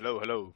Hello, hello.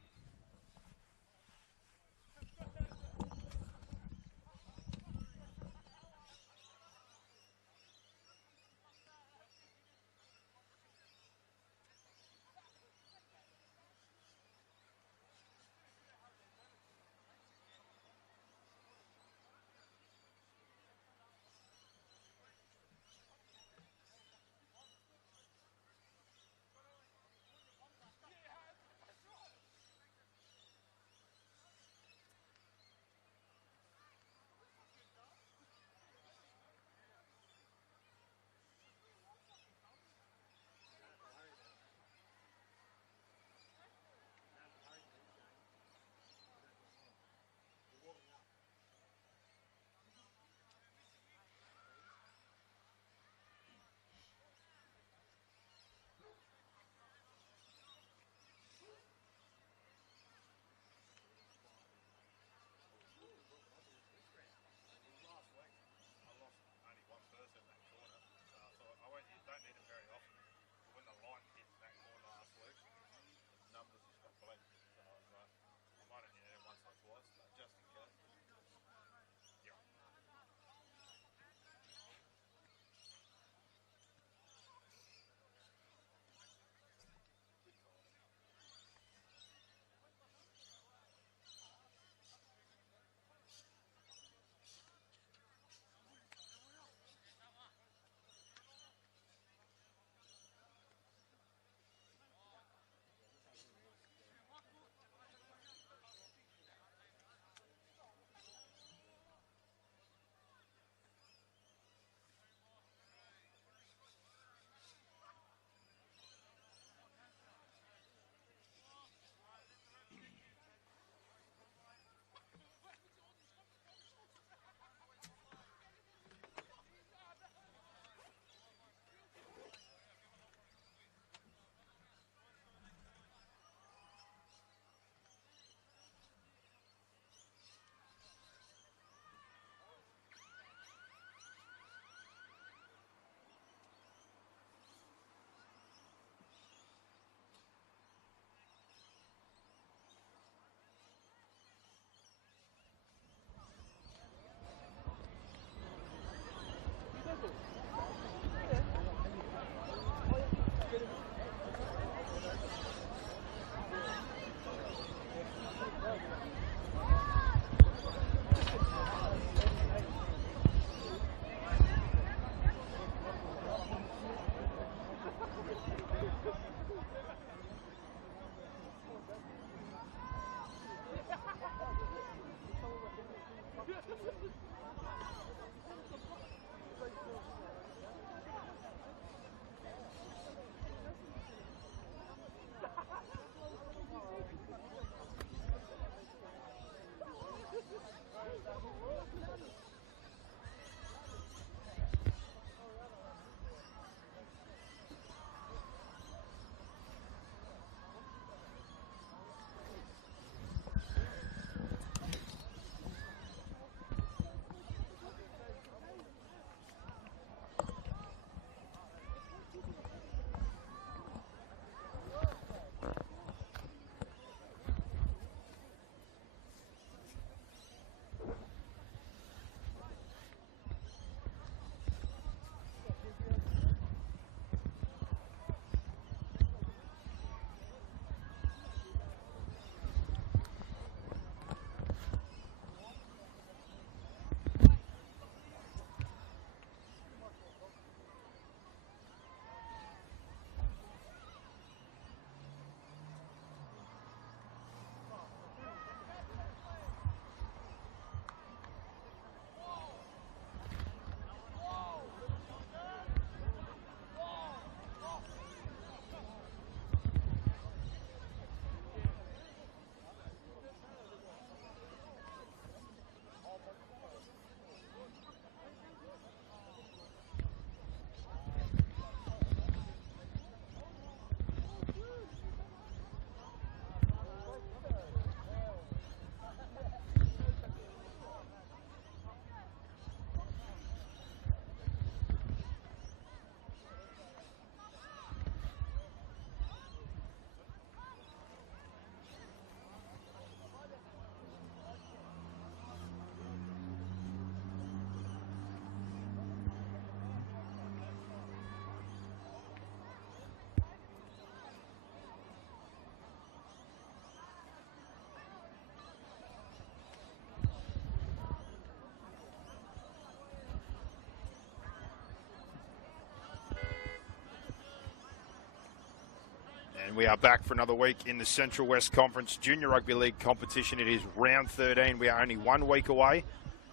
And we are back for another week in the Central West Conference Junior Rugby League competition. It is round 13. We are only 1 week away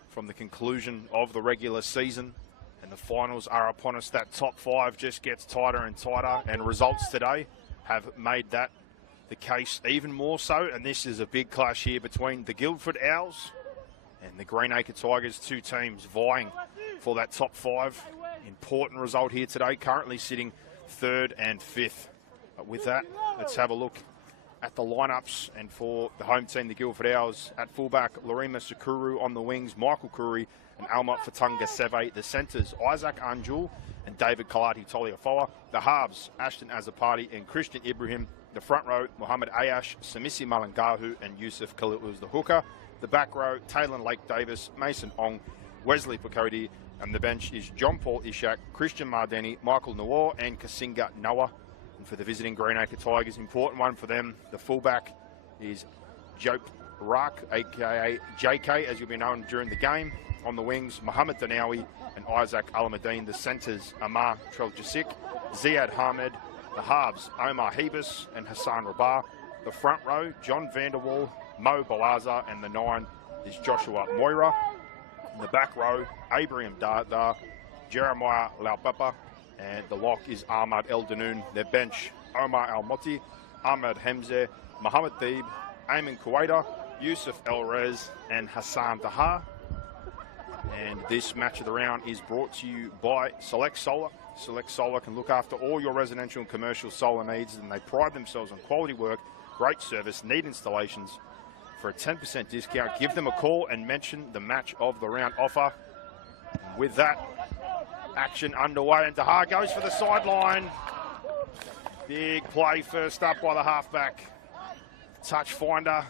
from the conclusion of the regular season, and the finals are upon us. That top 5 just gets tighter and tighter, and results today have made that the case even more so. And this is a big clash here between the Guildford Owls and the Greenacre Tigers, 2 teams vying for that top 5. Important result here today, currently sitting 3rd and 5th. But with that, let's have a look at the lineups. And for the home team, the Guildford Owls, at fullback, Larima Sakuru; on the wings, Michael Kuri and Almot Fatunga Seve. The centres, Isaac Anjul and David Kalati Toliafoa. The halves, Ashton Azapati and Christian Ibrahim. The front row, Mohammed Ayash, Samisi Malangahu and Yusuf Khalil was the hooker. The back row, Taylor Lake Davis, Mason Ong, Wesley Pocody. And the bench is John Paul Ishak, Christian Mardeni, Michael Nawar and Kasinga Noah. And for the visiting Greenacre Tigers, important one for them. The fullback is Jope Rak, aka JK, as you'll be known during the game. On the wings, Mohammed Danawi and Isaac Alamadine. The centres, Amar Treljasic, Ziad Hamed. The halves, Omar Hebus and Hassan Rabar. The front row, John Vanderwall, Mo Bawaza, and the 9 is Joshua Moira. In the back row, Abraham Dardar, Jeremiah Laupapa, and the lock is Ahmad El Danoon. Their bench, Omar Al Moti, Ahmed Hamze, Mohammed Deeb, Ayman Kuwaita, Yusuf El Rez, and Hassan Dahar. And this match of the round is brought to you by Select Solar. Select Solar can look after all your residential and commercial solar needs, and they pride themselves on quality work, great service, neat installations. For a 10% discount, give them a call and mention the match of the round offer. And with that, action underway, and Dahar goes for the sideline. Big play first up by the halfback. Touch finder.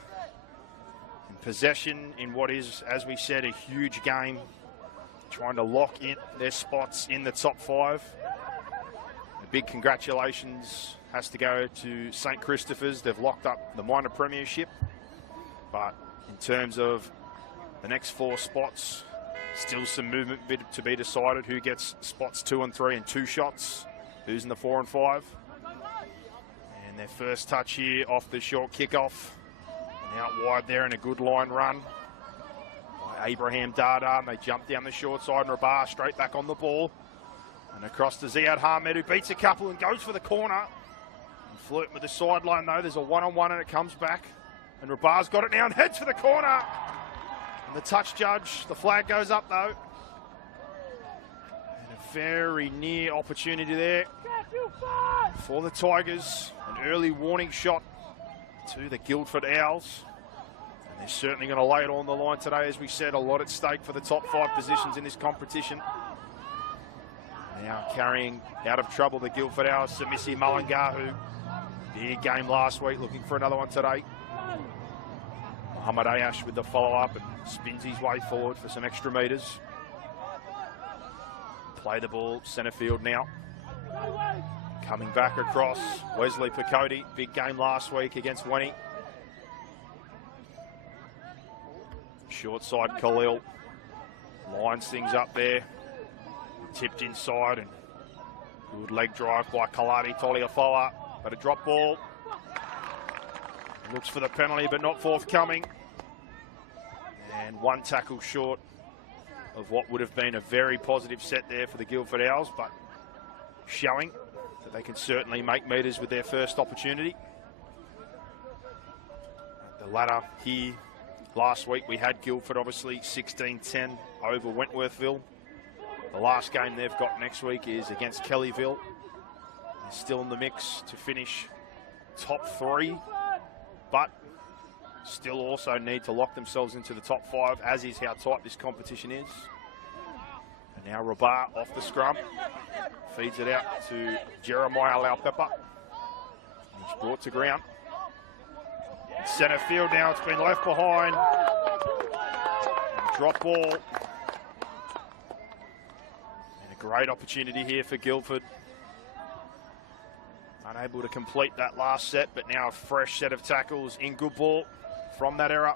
And possession in what is, as we said, a huge game. Trying to lock in their spots in the top 5. A big congratulations has to go to St Christopher's. They've locked up the minor premiership. But in terms of the next 4 spots, still some movement to be decided. Who gets spots 2 and 3 and 2 shots? Who's in the 4 and 5? And their first touch here off the short kickoff. And out wide there in a good line run by Abraham Dardar. And they jump down the short side, and Rabar straight back on the ball. And across to Ziad Hamed, who beats a couple and goes for the corner. And flirting with the sideline though. There's a 1-on-1 and it comes back. And Rabar's got it now and heads for the corner. And the touch judge, the flag goes up though. And a very near opportunity there for the Tigers. An early warning shot to the Guildford Owls. And they're certainly going to lay it on the line today. As we said, a lot at stake for the top 5 positions in this competition. Now carrying out of trouble the Guildford Owls, Samisi Malangahu. Big game last week, looking for another one today. Mohammed Ayash with the follow-up and spins his way forward for some extra metres. Play the ball, centre field now. Coming back across, Wesley Pocody. Big game last week against Wenny. Short side Khalil. Lines things up there. Tipped inside, and good leg drive by Kalati Toliafoa. But a drop ball. Looks for the penalty, but not forthcoming. And 1 tackle short of what would have been a very positive set there for the Guildford Owls, but showing that they can certainly make metres with their first opportunity. The ladder here, last week we had Guildford obviously 16-10 over Wentworthville. The last game they've got next week is against Kellyville. They're still in the mix to finish top 3. But still also need to lock themselves into the top 5, as is how tight this competition is. And now Rabar off the scrum. Feeds it out to Jeremiah Laupapa. He's brought to ground. In centre field now, it's been left behind. And drop ball. And a great opportunity here for Guildford. Unable to complete that last set, but now a fresh set of tackles in good ball from that era.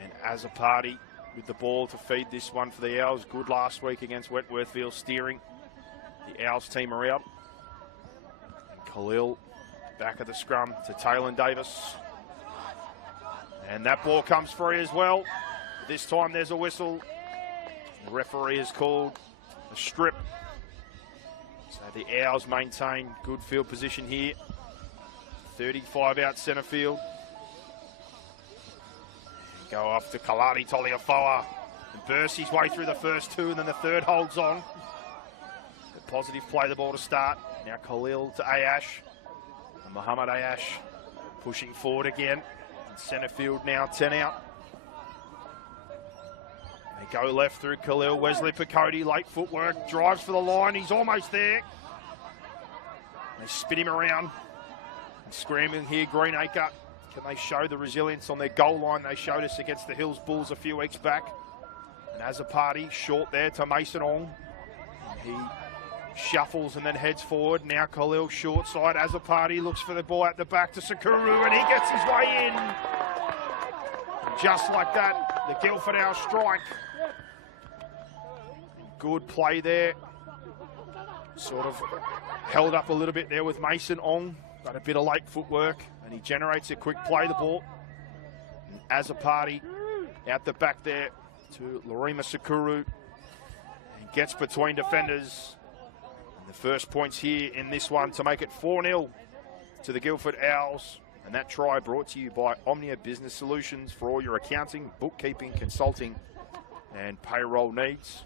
And as a party with the ball to feed this one for the Owls. Good last week against Wentworthville, steering The Owls team are out. And Khalil back of the scrum to Taylor Davis. And that ball comes free as well. This time there's a whistle. The referee has called a strip. So the Owls maintain good field position here. 35 out centre field. And go off to Kalani Toliafoa. And bursts his way through the first two, and then the third holds on. The positive play the ball to start. Now Khalil to Ayash. And Muhammad Ayash pushing forward again. In centre field now, 10 out. They go left through Khalil. Wesley Picodi, late footwork, drives for the line. He's almost there. They spin him around. And scrambling here, Greenacre. Can they show the resilience on their goal line they showed us against the Hills Bulls a few weeks back? And as a party, short there to Mason Ong. He shuffles and then heads forward. Now Khalil short side. As a party, looks for the ball at the back to Sakuru, and he gets his way in. And just like that, the Guildford Owls strike. Good play there. Sort of held up a little bit there with Mason Ong. Got a bit of late footwork, and he generates a quick play the ball. And as a party, out the back there to Lorima Sakuru. And gets between defenders. And the first points here in this one to make it 4-0 to the Guildford Owls. And that try brought to you by Omnia Business Solutions for all your accounting, bookkeeping, consulting, and payroll needs.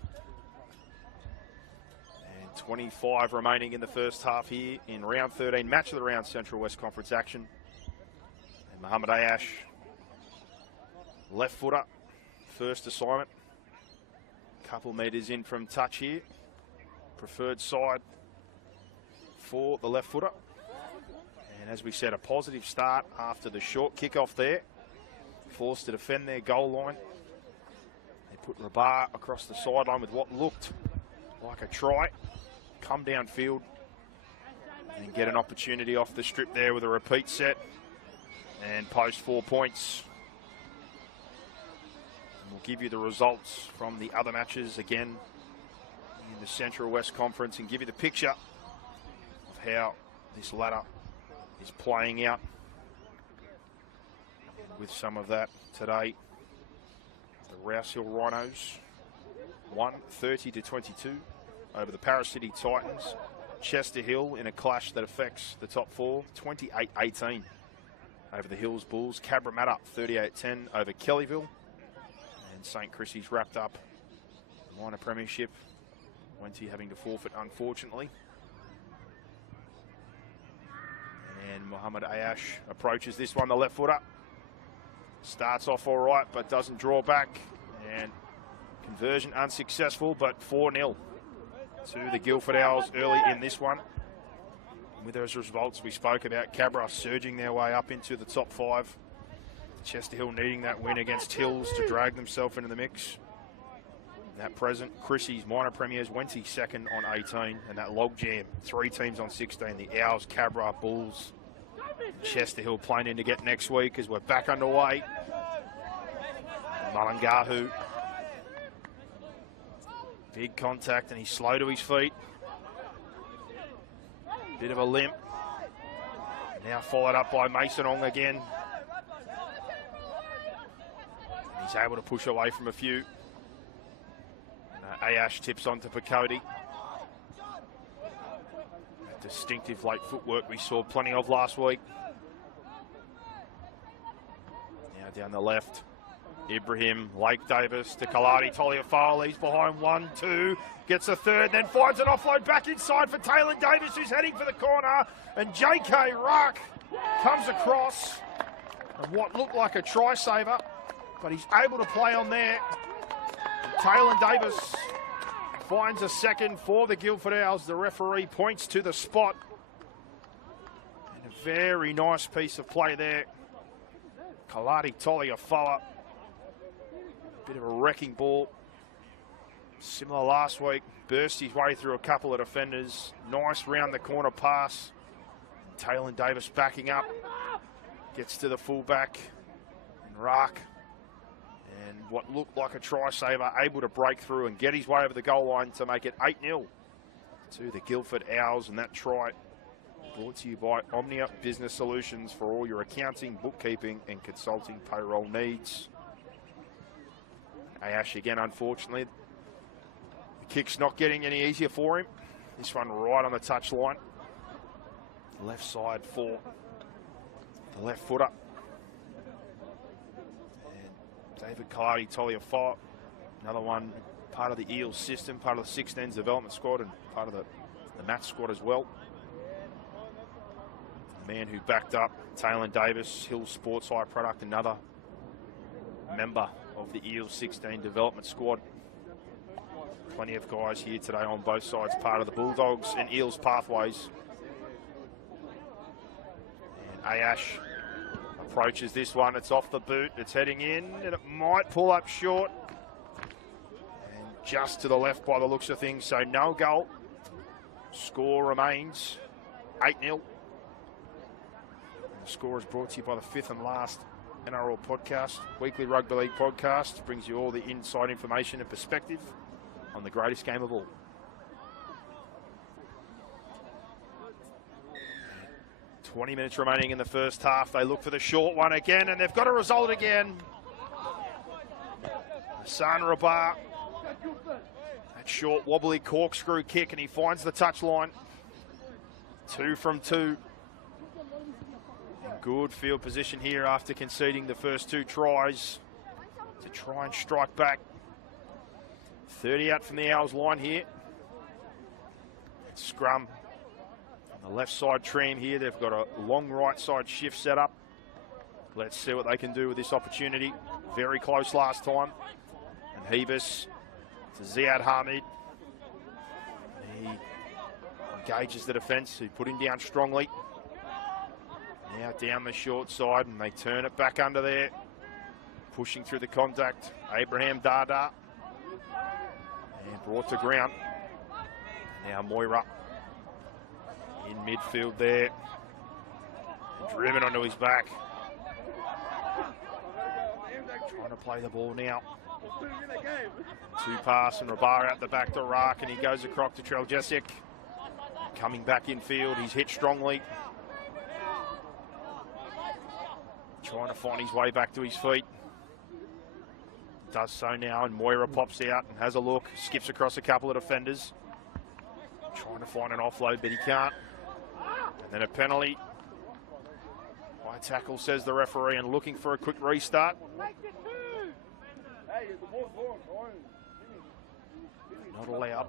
25 remaining in the first half here in round 13, match of the round Central West Conference action. And Muhammad Ayash, left footer, first assignment. Couple metres in from touch here. Preferred side for the left footer. And as we said, a positive start after the short kickoff there. Forced to defend their goal line. They put Rabar across the sideline with what looked like a try. Come downfield and get an opportunity off the strip there with a repeat set and post 4 points. And we'll give you the results from the other matches again in the Central West Conference and give you the picture of how this ladder is playing out with some of that today. The Rouse Hill Rhinos won 30-22 over the Paris City Titans. Chester Hill in a clash that affects the top four, 28-18 over the Hills Bulls. Cabramatta 38-10 over Kellyville. And St. Chrissy's wrapped up the minor premiership. Wenty having to forfeit, unfortunately. And Muhammad Ayash approaches this one, the left footer. Starts off all right, but doesn't draw back. And conversion unsuccessful, but 4-0 to the Guildford Owls early in this one. With those results we spoke about, Cabra surging their way up into the top 5. Chester Hill needing that win against Hills to drag themselves into the mix. At present, Chrissy's minor premiers, Wenty second on 18, and that log jam, 3 teams on 16, the Owls, Cabra, Bulls, Chester Hill playing in to get next week as we're back underway. Mulungahu. Big contact and he's slow to his feet. Bit of a limp. Now followed up by Mason Ong again. He's able to push away from a few. Ayash tips onto Picodi. That distinctive late footwork we saw plenty of last week. Now down the left. Ibrahim, Lake Davis to Kalani Toliafoa. He's behind 1, 2, gets a third, then finds an offload back inside for Taylor Davis, who's heading for the corner. And J.K. Ruck comes across. And what looked like a try saver, but he's able to play on there. Taylor Davis finds a second for the Guildford Owls. The referee points to the spot. And a very nice piece of play there. Kalani Toliafoa. Bit of a wrecking ball. Similar last week. Burst his way through a couple of defenders. Nice round the corner pass. Taylor Davis backing up. Gets to the fullback. And Rack. And what looked like a try saver, able to break through and get his way over the goal line to make it 8-0 to the Guildford Owls, and that try brought to you by Omnia Business Solutions for all your accounting, bookkeeping and consulting payroll needs. Ash again, unfortunately. The kick's not getting any easier for him. This one right on the touchline. Left side for the left footer. And David Clardy, Toliafoa, another one part of the Eels system, part of the 16s development squad and part of the match squad as well. The man who backed up Taylor Davis, Hill Sports Hire Product, another member of the Eels 16 development squad. Plenty of guys here today on both sides, part of the Bulldogs and Eels pathways. And Ash approaches this one. It's off the boot. It's heading in, and it might pull up short. And just to the left by the looks of things, so no goal. Score remains 8-0. The score is brought to you by the fifth and last NRL podcast, weekly rugby league podcast. Brings you all the inside information and perspective on the greatest game of all. And 20 minutes remaining in the first half. They look for the short one again, and they've got a result again. Hassan Rabar, that short wobbly corkscrew kick, and he finds the touchline. 2 from 2. Good field position here after conceding the first 2 tries to try and strike back. 30 out from the Owls line here. Scrum on the left side trim here. They've got a long right side shift set up. Let's see what they can do with this opportunity. Very close last time. And Hebus to Ziad Hamid. He engages the defence. He put him down strongly. Now down the short side, and they turn it back under there. Pushing through the contact, Abraham Dada. And brought to ground. Now Moira in midfield there. And driven onto his back. Trying to play the ball now. 2 pass, and Rabar out the back to Rack, and he goes across to Treljesic. Coming back in field, he's hit strongly. Trying to find his way back to his feet. Does so now, and Moira pops out and has a look. Skips across a couple of defenders. Trying to find an offload, but he can't. And then a penalty. High tackle, says the referee, and looking for a quick restart. Not allowed.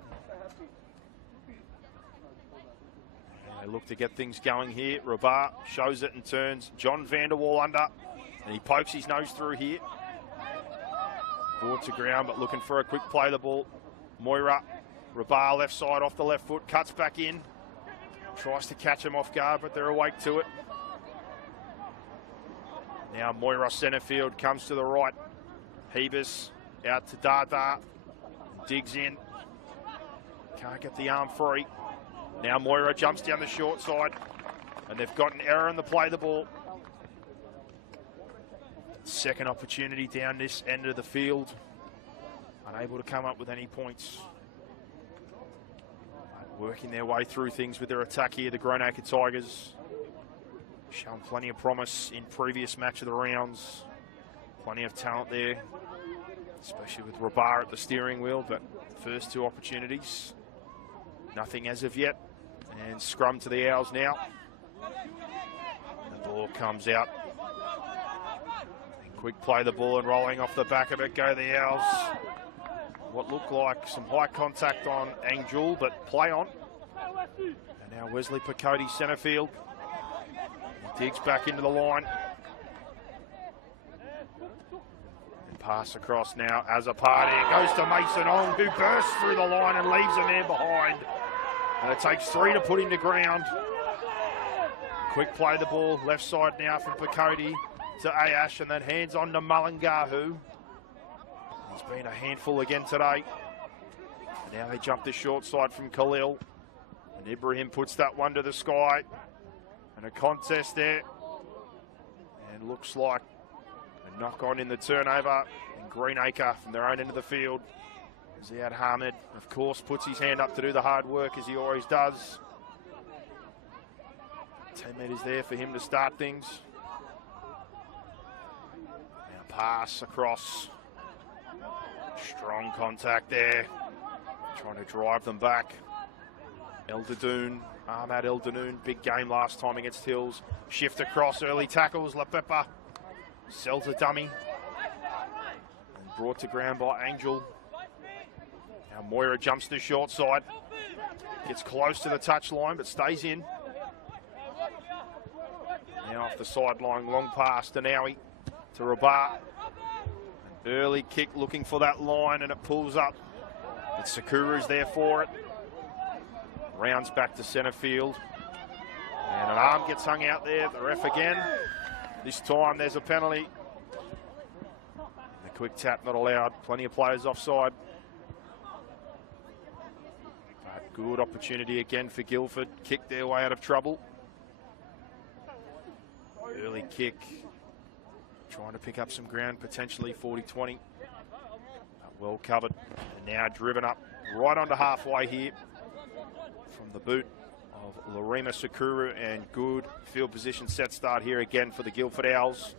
They look to get things going here. Rabar shows it and turns. John Vanderwall under. And he pokes his nose through here. Brought to ground, but looking for a quick play the ball. Moira. Rabar left side off the left foot. Cuts back in. Tries to catch him off guard, but they're awake to it. Now Moira centre field. Comes to the right. Hebus out to Dada. Digs in. Can't get the arm free. Now Moira jumps down the short side, and they've got an error in the play the ball. Second opportunity down this end of the field. Unable to come up with any points. Working their way through things with their attack here, the Greenacre Tigers. Shown plenty of promise in previous match of the rounds. Plenty of talent there, especially with Rabar at the steering wheel, but first 2 opportunities. Nothing as of yet. And scrum to the Owls now. The ball comes out. And quick play the ball, and rolling off the back of it go the Owls. What looked like some high contact on Angel, but play on. And now Wesley Picote centre field. He digs back into the line. And pass across now as a party. It goes to Mason Ong, who bursts through the line and leaves a man behind. And it takes 3 to put him to ground. Quick play the ball, left side now from Picote to Ash, and then hands on to Mullingahu. He's been a handful again today. And now they jump the short side from Khalil. And Ibrahim puts that one to the sky. And a contest there. And looks like a knock on in the turnover. And Greenacre from their own end of the field. Ziad Hamid, of course, puts his hand up to do the hard work, as he always does. 10 metres there for him to start things. Now pass across. Strong contact there. Trying to drive them back. Eldadoon, Ahmad Eldadoon, big game last time against Hills. Shift across, early tackles, Lapepa sells a dummy. And brought to ground by Angel. Now Moira jumps to short side. Gets close to the touchline, but stays in. Now off the sideline, long pass to Nowie, to Rabat. An early kick looking for that line, and it pulls up. But Sakuru's there for it. Rounds back to centre field. And an arm gets hung out there. The ref again. This time there's a penalty. The quick tap not allowed. Plenty of players offside. But good opportunity again for Guildford. Kicked their way out of trouble. Early kick. Trying to pick up some ground, potentially 40-20. Well covered. And now driven up right onto halfway here. From the boot of Larima Sakuru, and good field position set start here again for the Guildford Owls.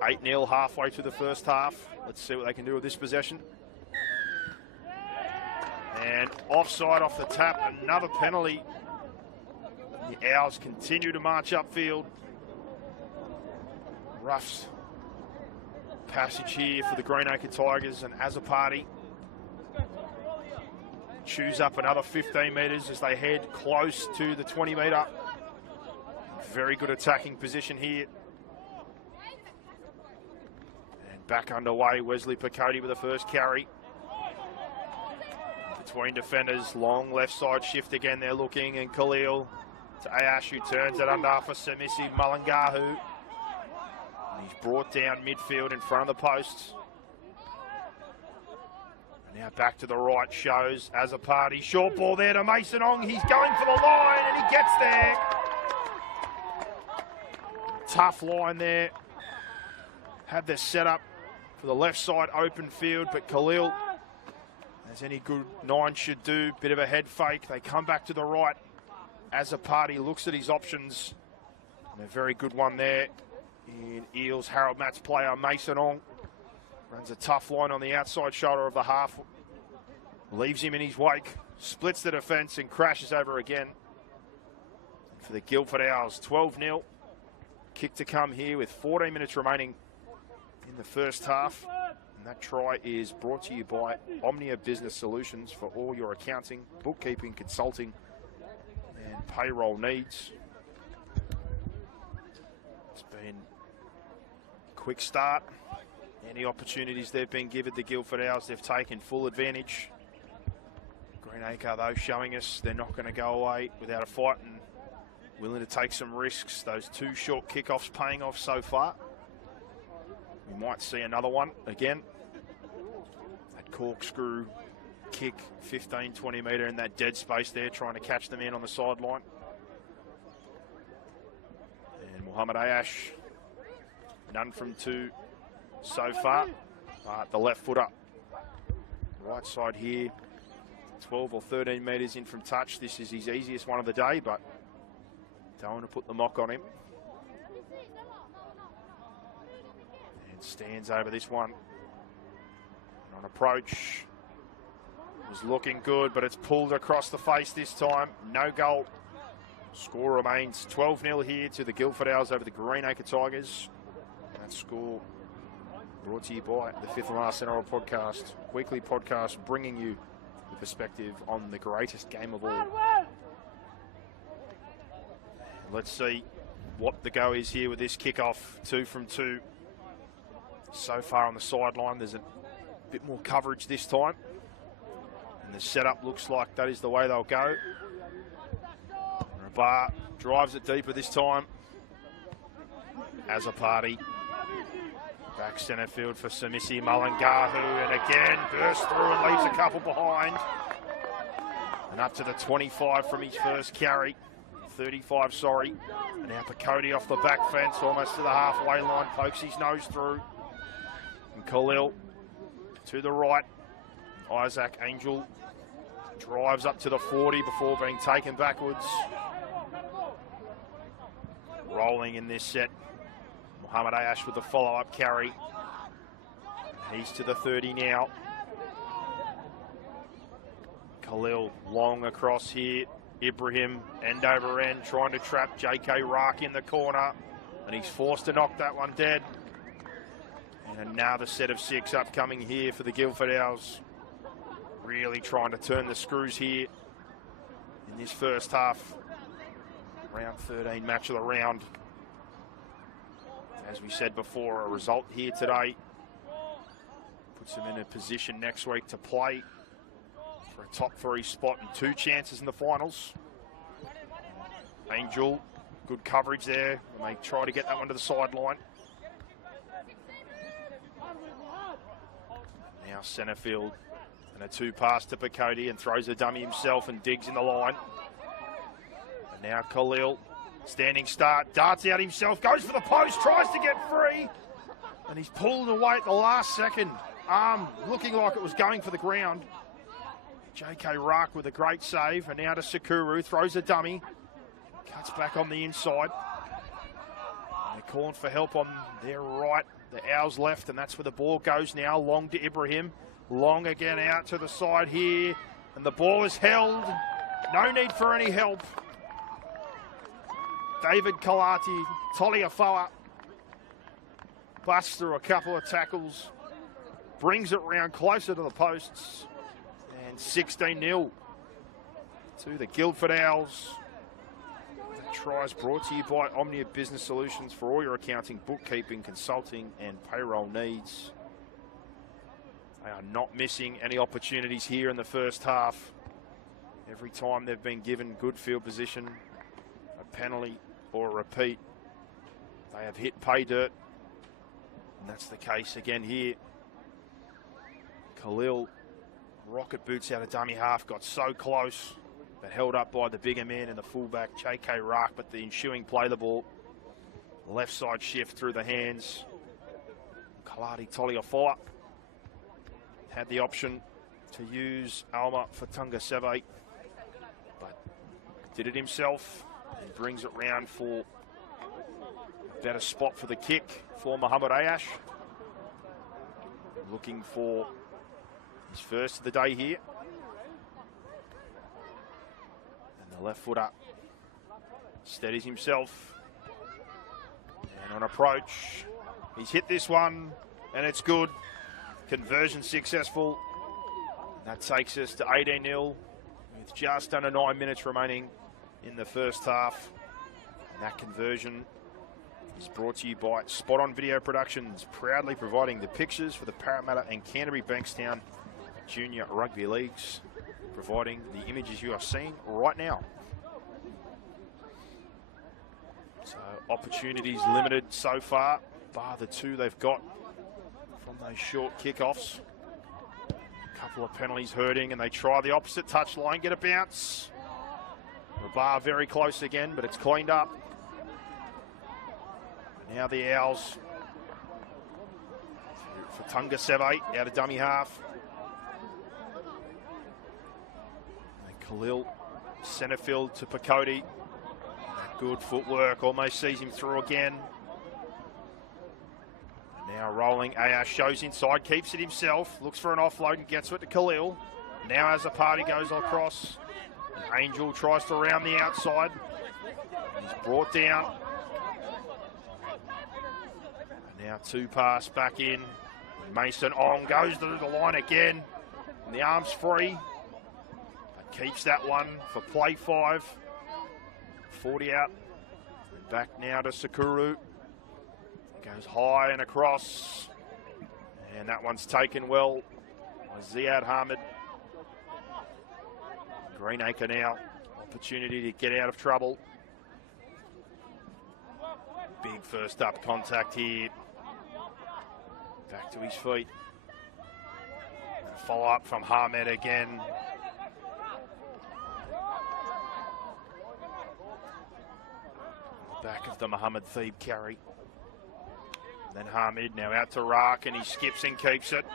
8-0 halfway through the first half. Let's see what they can do with this possession. And offside off the tap, another penalty. The Owls continue to march upfield. Rough passage here for the Greenacre Tigers, and Azapati chews up another 15 metres as they head close to the 20 metre. Very good attacking position here. And back underway, Wesley Picotti with the first carry. Between defenders, long left side shift again, they're looking, and Khalil to Ayash, who turns it under for Samisi Malangahu. And he's brought down midfield in front of the posts. Now back to the right, shows as a party. Short ball there to Mason Ong. He's going for the line, and he gets there. Tough line there. Had the setup for the left side open field, but Khalil, as any good nine should do, bit of a head fake. They come back to the right. As a party looks at his options. And a very good one there in Eels. Harold Matt's player, Mason Ong. Runs a tough line on the outside shoulder of the half. Leaves him in his wake. Splits the defence and crashes over again. For the Guildford Owls, 12-0. Kick to come here with 14 minutes remaining in the first half. And that try is brought to you by Omnia Business Solutions for all your accounting, bookkeeping, consulting and payroll needs. It's been a quick start. Any opportunities they've been given, the Guildford Owls, they've taken full advantage. Greenacre, though, showing us they're not going to go away without a fight and willing to take some risks. Those two short kickoffs paying off so far. We might see another one again. That corkscrew kick, 15-20 metre in that dead space there, trying to catch them in on the sideline. And Mohamed Ayash, none from two so far, but the left foot up. Right side here, 12 or 13 metres in from touch. This is his easiest one of the day, but don't want to put the mock on him. And stands over this one. On approach, was looking good, but it's pulled across the face this time. No goal. Score remains 12-0 here to the Guildford Owls over the Greenacre Tigers. That score brought to you by the Fifth and Last NRL podcast, weekly podcast bringing you the perspective on the greatest game of all. Let's see what the go is here with this kickoff. 2 from 2 so far on the sideline. There's a bit more coverage this time, and the setup looks like that is the way they'll go. Rabat drives it deeper this time. As a party. Back centre field for Samisi Malangahu, and again bursts through and leaves a couple behind. And up to the 25 from his first carry. 35, sorry. And now Picotti off the back fence, almost to the halfway line, pokes his nose through. And Khalil to the right. Isaac Angel drives up to the 40 before being taken backwards. Rolling in this set. Mohamed Ayash with the follow-up carry. He's to the 30 now. Khalil long across here. Ibrahim end over end trying to trap JK Raak in the corner. And he's forced to knock that one dead. And another set of 6 upcoming here for the Guildford Owls. Really trying to turn the screws here in this first half. Round 13 match of the round. As we said before, a result here today puts them in a position next week to play for a top 3 spot and 2 chances in the finals. Angel, good coverage there, and they try to get that one to the sideline. Now centre field, and a 2 pass to McCredie, and throws a dummy himself and digs in the line. And now Khalil, standing start, darts out himself, goes for the post, tries to get free, and he's pulled away at the last second. Arm looking like it was going for the ground. JK Raak with a great save, and now to Sakuru, throws a dummy, cuts back on the inside. And they're calling for help on their right, the Owls left, and that's where the ball goes now. Long to Ibrahim, long again out to the side here, and the ball is held. No need for any help. David Kalati, Toliafoa busts through a couple of tackles, brings it round closer to the posts, and 16-0 to the Guildford Owls. The tries brought to you by Omnia Business Solutions for all your accounting, bookkeeping, consulting and payroll needs. They are not missing any opportunities here in the first half. Every time they've been given good field position, a penalty or a repeat, they have hit pay dirt, and that's the case again here. Khalil, rocket boots out of dummy half, got so close, but held up by the bigger man in the fullback, JK Raak, but the ensuing play the ball. Left side shift through the hands. Kalati Toliafoa had the option to use Alma for Tungaseve, but did it himself and brings it round for a better spot for the kick for Mohamed Ayash. Looking for his first of the day here. And the left footer steadies himself. And on approach, he's hit this one, and it's good. Conversion successful. And that takes us to 18-0 with just under 9 minutes remaining in the first half. And that conversion is brought to you by Spot On Video Productions, proudly providing the pictures for the Parramatta and Canterbury Bankstown Junior Rugby Leagues, providing the images you are seeing right now. So opportunities limited so far, bar the 2 they've got from those short kickoffs. A couple of penalties hurting, and they try the opposite touchline, get a bounce. The bar very close again, but it's cleaned up. Now the Owls for Tungaseve out of dummy half. And Khalil centre field to McCredie. Good footwork, almost sees him through again. And now rolling, Ayash shows inside, keeps it himself, looks for an offload and gets it to Khalil. Now as the party goes across, Angel tries to round the outside. He's brought down. Now 2 pass back in. Mason Ong goes through the line again. And the arm's free. But keeps that one for play 5. 40 out. And back now to Sakuru. Goes high and across. And that one's taken well by Ziad Hamid. Greenacre now. Opportunity to get out of trouble. Big first up contact here. Back to his feet. And a follow up from Hamed again. Back of the Mohammed Theeb carry. And then Hamid now out to Raak, and he skips and keeps it.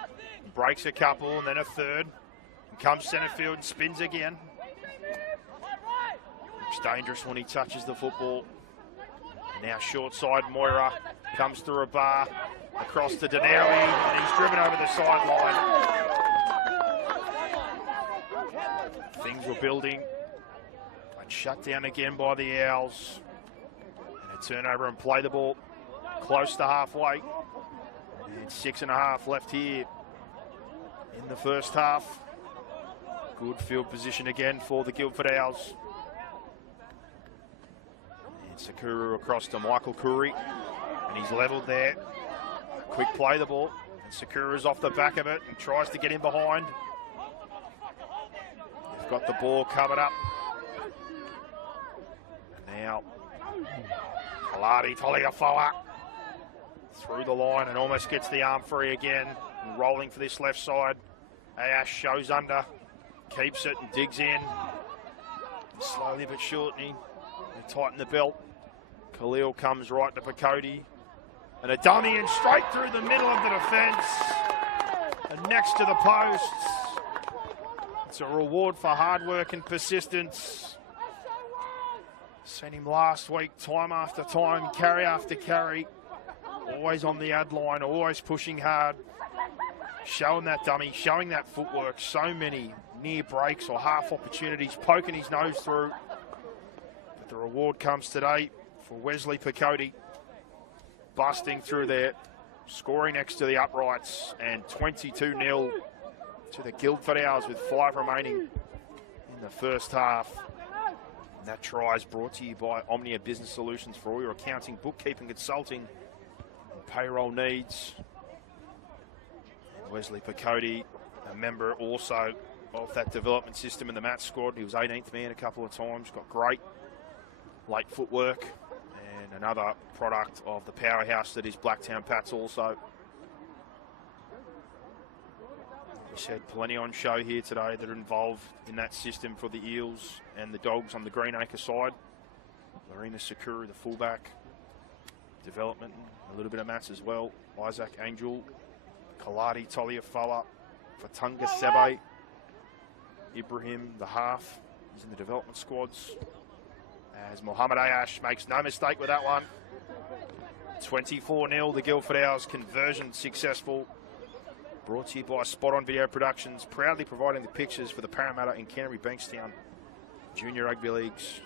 Breaks a couple, and then a third. Comes centre field and spins again. It's dangerous when he touches the football. And now short side, Moira comes through a bar, across to Denary, and he's driven over the sideline. Things were building, but shut down again by the Owls. And a turnover and play the ball close to halfway. And 6.5 left here in the first half. Good field position again for the Guildford Owls. And Sakura across to Michael Curry, and he's levelled there. Quick play the ball, and Sakura's off the back of it and tries to get in behind. They've got the ball covered up. And now, Kaladi Toliafoa through the line and almost gets the arm free again. And rolling for this left side. Ash shows under, keeps it and digs in. Slowly but surely, they tighten the belt. Khalil comes right to McCredie. And a dummy and straight through the middle of the defence. And next to the posts. It's a reward for hard work and persistence. Seen him last week, time after time, carry after carry. Always on the ad line, always pushing hard. Showing that dummy, showing that footwork. So many near breaks or half opportunities, poking his nose through. But the reward comes today for Wesley Picotti. Busting through there, scoring next to the uprights, and 22-0 to the Guildford Owls with 5 remaining in the first half. And that try is brought to you by Omnia Business Solutions for all your accounting, bookkeeping, consulting, and payroll needs. And Wesley Picotti, a member also of that development system in the Mats squad. He was 18th man a couple of times, got great late footwork. And another product of the powerhouse that is Blacktown Pats also. We said plenty on show here today that are involved in that system for the Eels and the Dogs on the Greenacre side. Lorena Sakura, the fullback. Development, a little bit of Mats as well. Isaac Angel, Kaladi Toliafoa, Fatunga Sebe, Ibrahim, the half. He's in the development squads. As Mohamed Ayash makes no mistake with that one. 24-0, the Guildford Owls, conversion successful. Brought to you by Spot On Video Productions, proudly providing the pictures for the Parramatta and Canterbury Bankstown Junior Rugby Leagues.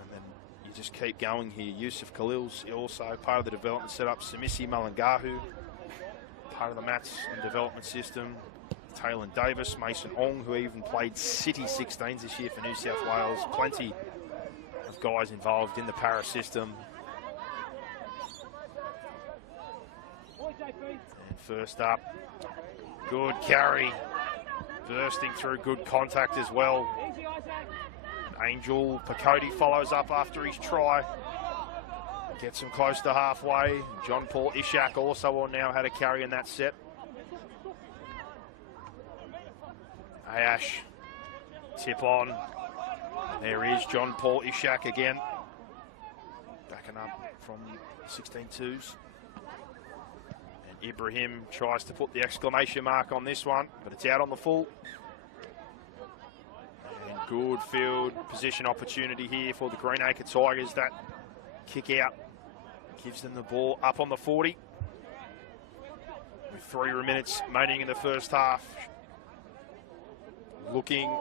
And then you just keep going here. Yusuf Khalil's also part of the development setup. Samisi Malangahu, part of the Mats and development system. Taylor Davis, Mason Ong, who even played City 16s this year for New South Wales. Plenty of guys involved in the para system. And first up, good carry. Bursting through, good contact as well. Angel Picotti follows up after his try. Gets him close to halfway. John Paul Ishak also on now had a carry in that set. Ayash, tip on. There is John Paul Ishak again. Backing up from 16-2s. And Ibrahim tries to put the exclamation mark on this one, but it's out on the full. And good field position opportunity here for the Greenacre Tigers. That kick out gives them the ball up on the 40. With 3 minutes remaining in the first half. Looking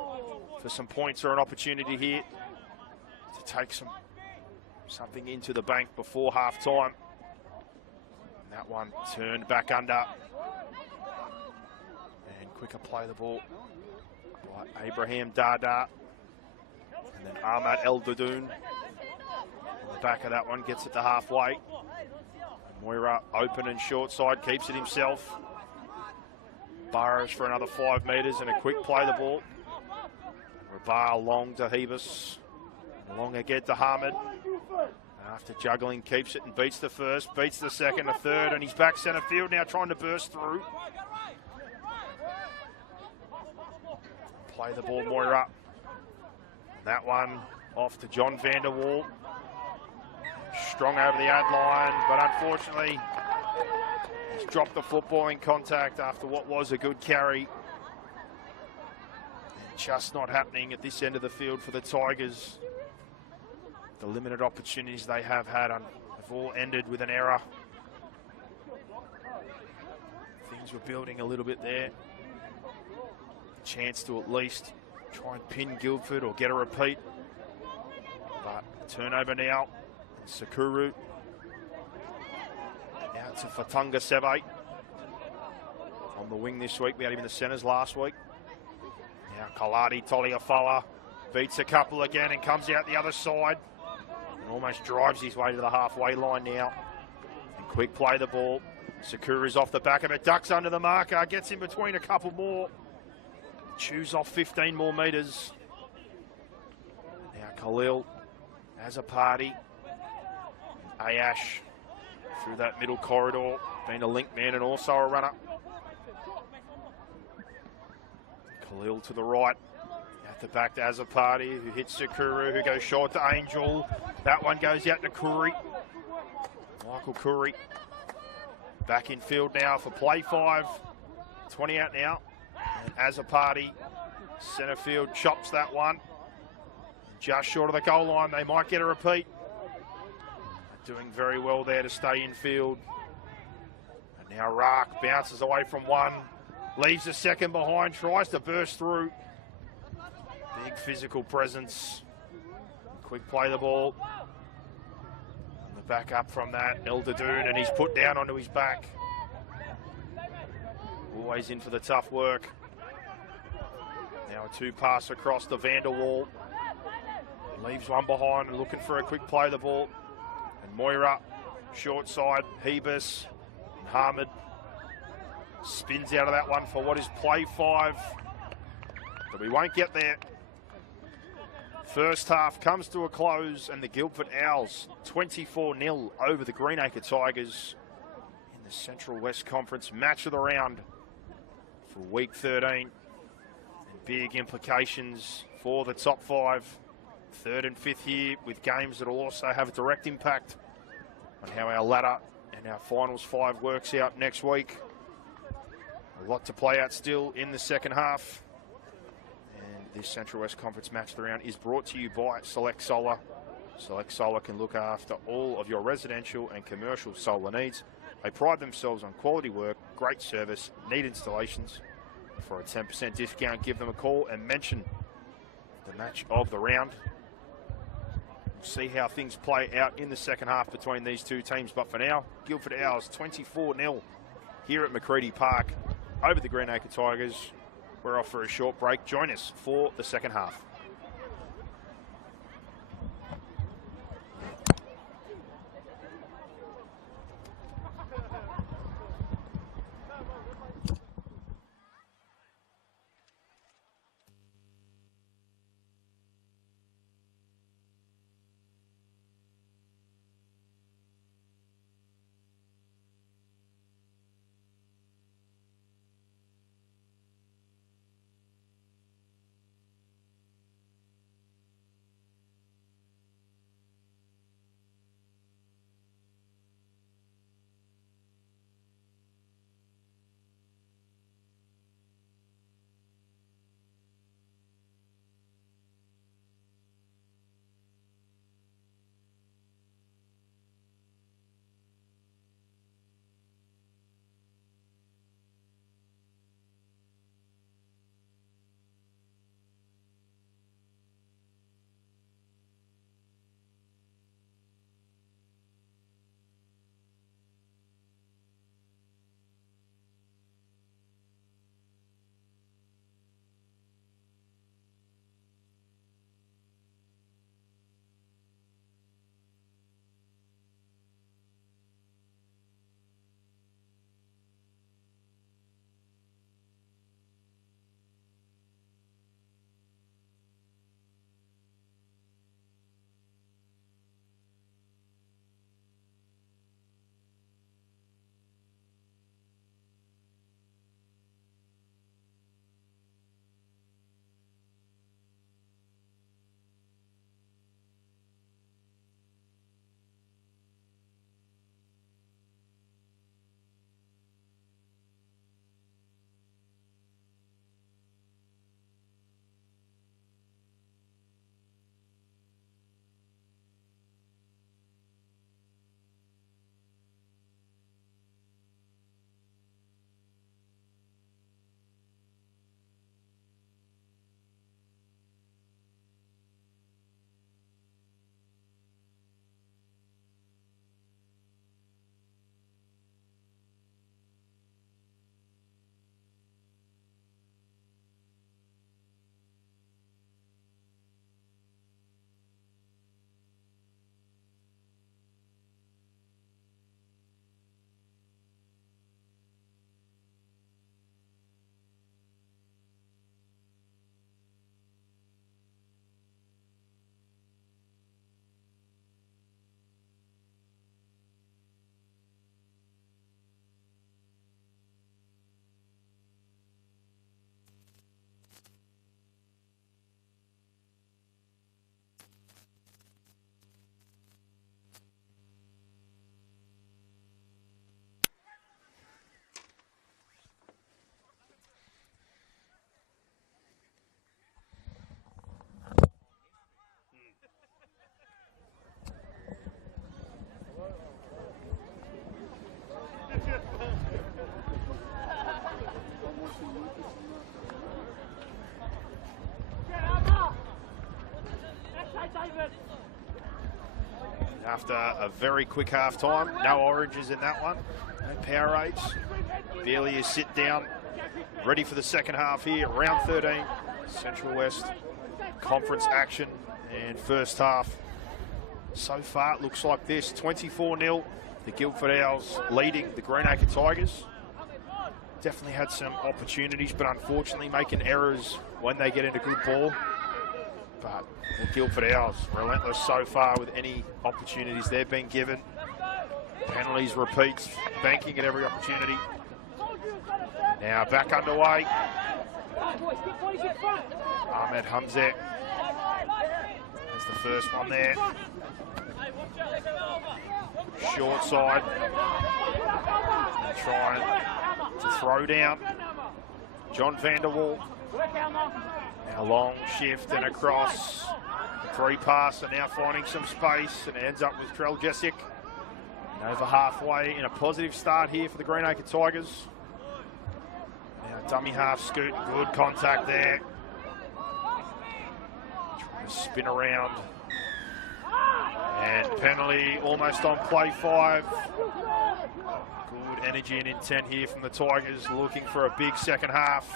for some points or an opportunity here to take something into the bank before half time. And that one turned back under. And quicker play the ball by Abraham Dada. And then Ahmad El Dadoun. On the back of that one gets it to halfway. And Moira open and short side, keeps it himself. Burrows for another 5 metres and a quick play the ball. Rabar long to Hebus. Long again to Hamid. After juggling, keeps it and beats the first, beats the second, the third, and he's back centre field now trying to burst through. Play the ball, Moira. That one off to John Vanderwall. Strong over the ad line, but unfortunately, he's dropped the football in contact after what was a good carry. just not happening at this end of the field for the Tigers. The limited opportunities they have had have all ended with an error. Things were building a little bit there. Chance to at least try and pin Guildford or get a repeat. But turnover now. Sakuru out to Fatunga Seve. On the wing this week. We had him in the centres last week. Now Kaladi Toliafoa beats a couple again and comes out the other side. And almost drives his way to the halfway line now. And quick play the ball. Sakuru's off the back of it. Ducks under the marker. Gets in between a couple more. Chews off 15 more metres. Now Khalil has a party. Ayash through that middle corridor. Being a link man and also a runner. Khalil to the right. At the back to Azapati, who hits Sakuru, who goes short to Angel. That one goes out to Curry. Michael Curry. Back in field now for play 5. 20 out now. And Azapati, centre field, chops that one. Just short of the goal line. They might get a repeat. Doing very well there to stay in field. And now Raak bounces away from one. Leaves the second behind, tries to burst through. Big physical presence. Quick play the ball. And the back up from that, El Dadoon, and he's put down onto his back. Always in for the tough work. Now a 2-pass across the Vanderwall. Leaves one behind and looking for a quick play the ball. And Moira, short side, Hebus, and Hamid. Spins out of that one for what is play 5. But we won't get there. First half comes to a close and the Guildford Owls 24-0 over the Greenacre Tigers in the Central West Conference match of the round for week 13. And big implications for the top 5. 3rd and 5th here with games that will also have a direct impact on how our ladder and our finals 5 works out next week. A lot to play out still in the second half. And this Central West Conference match of the round is brought to you by Select Solar. Select Solar can look after all of your residential and commercial solar needs. They pride themselves on quality work, great service, neat installations. For a 10% discount, give them a call and mention the match of the round. We'll see how things play out in the second half between these two teams. But for now, Guildford Owls 24-0 here at McCredie Park over the Greenacre Tigers. We're off for a short break. Join us for the second half. After a very quick half time, no oranges in that one, no Powerades. Barely a sit down, ready for the second half here, round 13, Central West Conference action. And first half, so far it looks like this, 24-0, the Guildford Owls leading the Greenacre Tigers. Definitely had some opportunities, but unfortunately making errors when they get into good ball. But the Guildford Owls, relentless so far with any opportunities they've been given. Penalties, repeats, banking at every opportunity. Now back underway. Ahmed Hamzeh. That's the first one there. Short side. And trying to throw down. John Vanderwall. Now long shift and across. The three pass and now finding some space and ends up with Trell Jessic. And over halfway in a positive start here for the Greenacre Tigers. Now dummy half scoot, good contact there. Trying to spin around. And penalty almost on play 5. Good energy and intent here from the Tigers, looking for a big second half.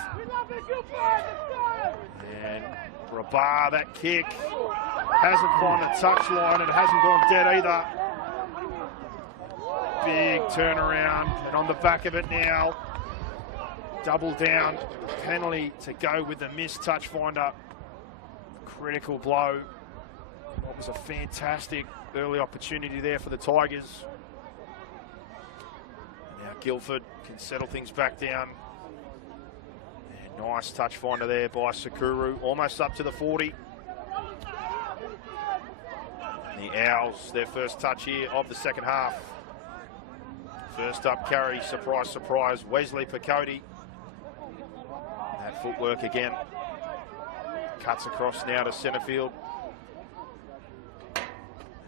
And Rabar, that kick, hasn't climbed the touchline and hasn't gone dead either. Big turnaround, and on the back of it now, double down, penalty to go with the missed touch finder. Critical blow. What was a fantastic early opportunity there for the Tigers. Now Guildford can settle things back down. And nice touch finder there by Sakuru, almost up to the 40. And the Owls, their first touch here of the second half. First up carry, surprise, surprise, Wesley Picote. That footwork again. Cuts across now to centre field.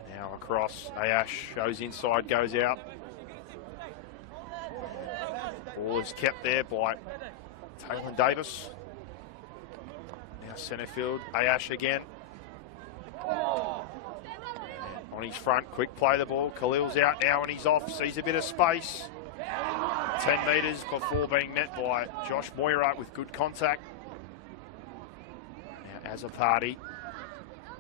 Now across, Ayash goes inside, goes out. Ball is kept there by Taylor Davis. Now centre field, Ayash again. On his front, quick play the ball. Khalil's out now and he's off, sees a bit of space. 10 metres before being met by Josh Moira with good contact. Now as a party,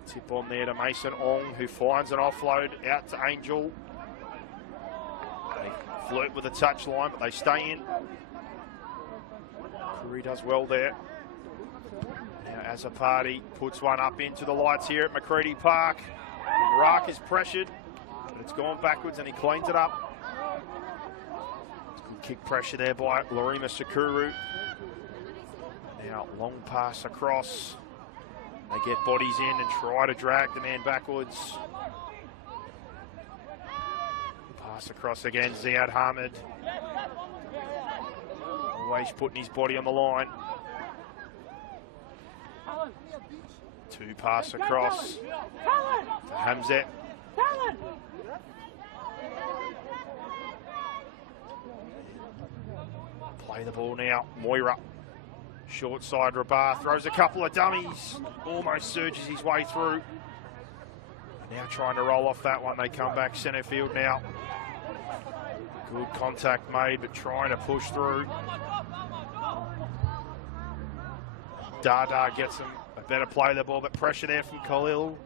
tip on there to Mason Ong, who finds an offload out to Angel. They flirt with the touch line, but they stay in. Curry does well there. Now as a party, puts one up into the lights here at McCredie Park. Rock is pressured, but it's gone backwards and he cleans it up. Good kick pressure there by Larima Sakuru. Now long pass across. They get bodies in and try to drag the man backwards. Pass across again, Ziad Hamid. Always putting his body on the line. Two pass across to Hamzeh. Play the ball now, Moira. Short side, Rabar throws a couple of dummies. Almost surges his way through. Now trying to roll off that one. They come back centre field now. Good contact made, but trying to push through. Dada gets him a better play of the ball, but pressure there from Khalil.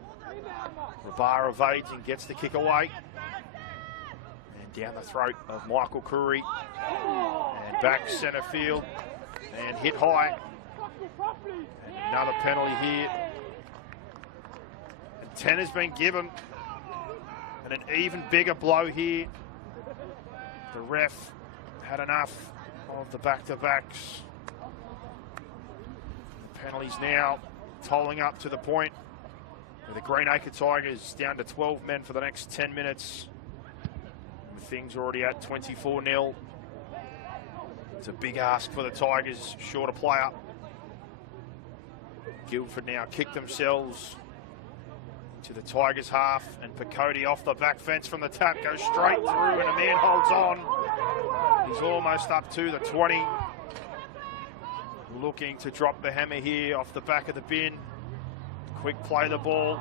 Rabar evades and gets the kick away. And down the throat of Michael Curry. And back centre field. And hit high. And another penalty here. And 10 has been given. And an even bigger blow here. The ref had enough of the back-to-backs. Penalties now tolling up to the point where the Greenacre Tigers down to 12 men for the next 10 minutes. With things already at 24-0. It's a big ask for the Tigers, shorter player. Guildford now kick themselves to the Tigers half, and Picote off the back fence from the tap, goes straight through and a man holds on. He's almost up to the 20. Looking to drop the hammer here off the back of the bin. Quick play the ball.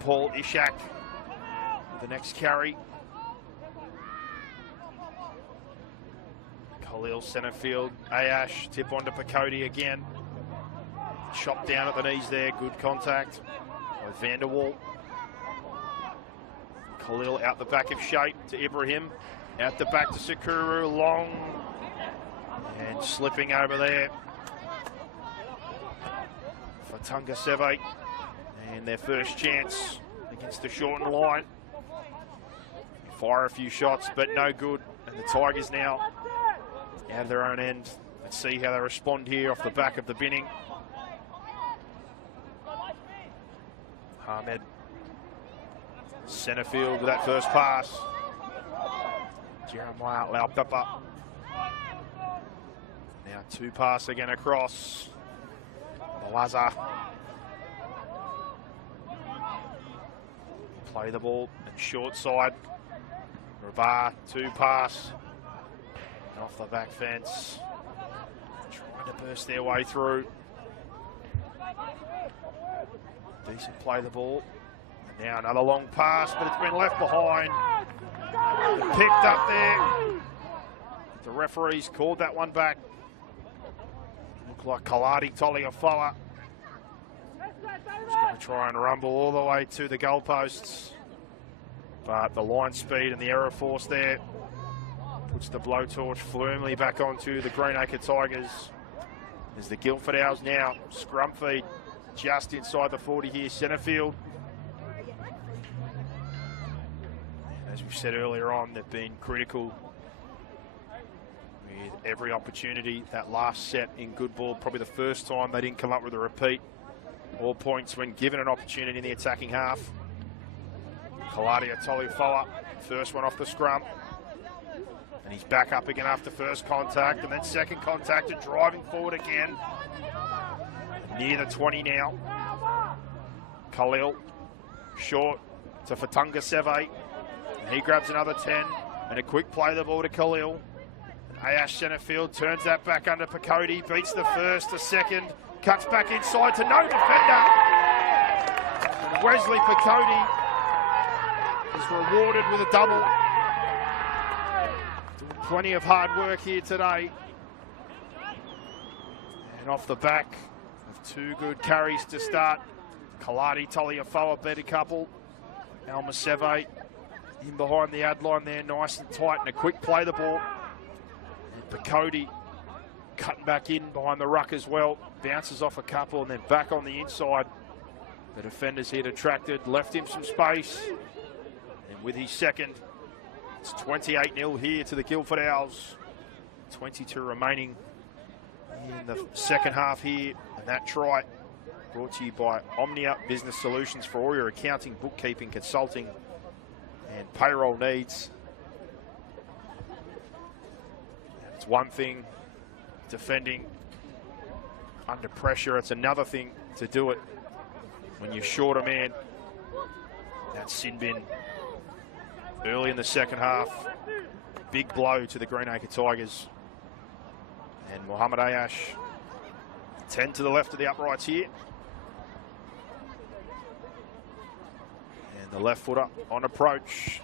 Paul Ishak with the next carry. Khalil centre field. Ayash tip onto McCredie again. Shot down at the knees there. Good contact by Vanderwall. Khalil out the back of shape to Ibrahim. Out the back to Sakuru. Long and slipping over there for Tunga Seve. And their first chance against the shortened line. Fire a few shots, but no good. And the Tigers now out of their own end. Let's see how they respond here off the back of the binning. Ahmed, centre field with that first pass. Jeremiah Laupapa. Now two pass again across. Malaza. Play the ball and short side. Rabar, two pass. Off the back fence. Trying to burst their way through. Decent play the ball. And now another long pass, but it's been left behind. Picked up there. The referees called that one back. Looked like Kaladi Toliafoa. He's going to try and rumble all the way to the goalposts. But the line speed and the error force there puts the blowtorch firmly back onto the Greenacre Tigers. As the Guildford Owls now scrum feed just inside the 40 here, centre field. And as we said earlier on, they've been critical with every opportunity. That last set in good ball, probably the first time they didn't come up with a repeat. All points when given an opportunity in the attacking half. Kaladia Tolifoa, first one off the scrum. And he's back up again after first contact, and then second contact and driving forward again. Near the 20 now. Khalil, short to Fatunga Seve. And he grabs another 10, and a quick play the ball to Khalil. Ayash centre field, turns that back under McCredie, beats the first, the second, cuts back inside to no defender. Wesley McCredie is rewarded with a double. Doing plenty of hard work here today. And off the back of two good carries to start, Kaladi Toliafoa beat a couple. Alma Seve in behind the ad line there, nice and tight, and a quick play the ball. McCredie cutting back in behind the ruck as well. Bounces off a couple and then back on the inside. The defenders here detracted, left him some space. And with his second, it's 28-0 here to the Guildford Owls. 22 remaining in the second half here. And that try brought to you by Omnia Business Solutions for all your accounting, bookkeeping, consulting and payroll needs. It's one thing defending under pressure. It's another thing to do it when you're short a man. That's sin bin early in the second half. Big blow to the Greenacre Tigers. And Mohamed Ayash, 10 to the left of the uprights here. And the left footer on approach.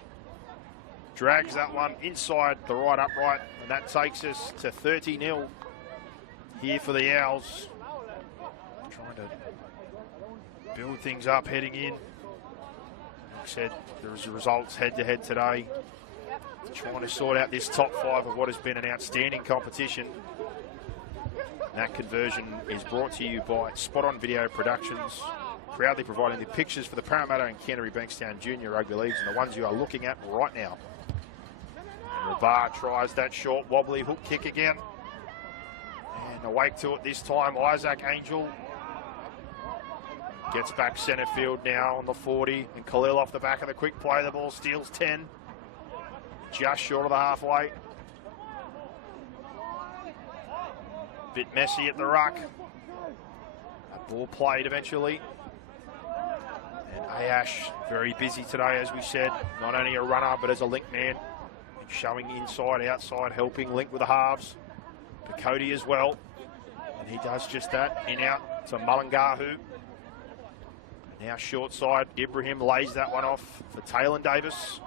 Drags that one inside the right upright, and that takes us to 30-0 here for the Owls. Trying to build things up heading in. Like I said, there's results head-to-head today. Trying to sort out this top five of what has been an outstanding competition. And that conversion is brought to you by Spot On Video Productions, proudly providing the pictures for the Parramatta and Canterbury Bankstown Junior Rugby Leagues, and the ones you are looking at right now. Rabar tries that short wobbly hook kick again. And awake to it this time, Isaac Angel. Gets back centre field now on the 40. And Khalil off the back of the quick play. The ball steals 10. Just short of the halfway. Bit messy at the ruck. A ball played eventually. And Ayash very busy today, as we said. Not only a runner, but as a link man. Showing inside, outside, helping link with the halves. McCredie as well. And he does just that. In out to Mullingahu. Now short side, Ibrahim lays that one off for Taylor Davis.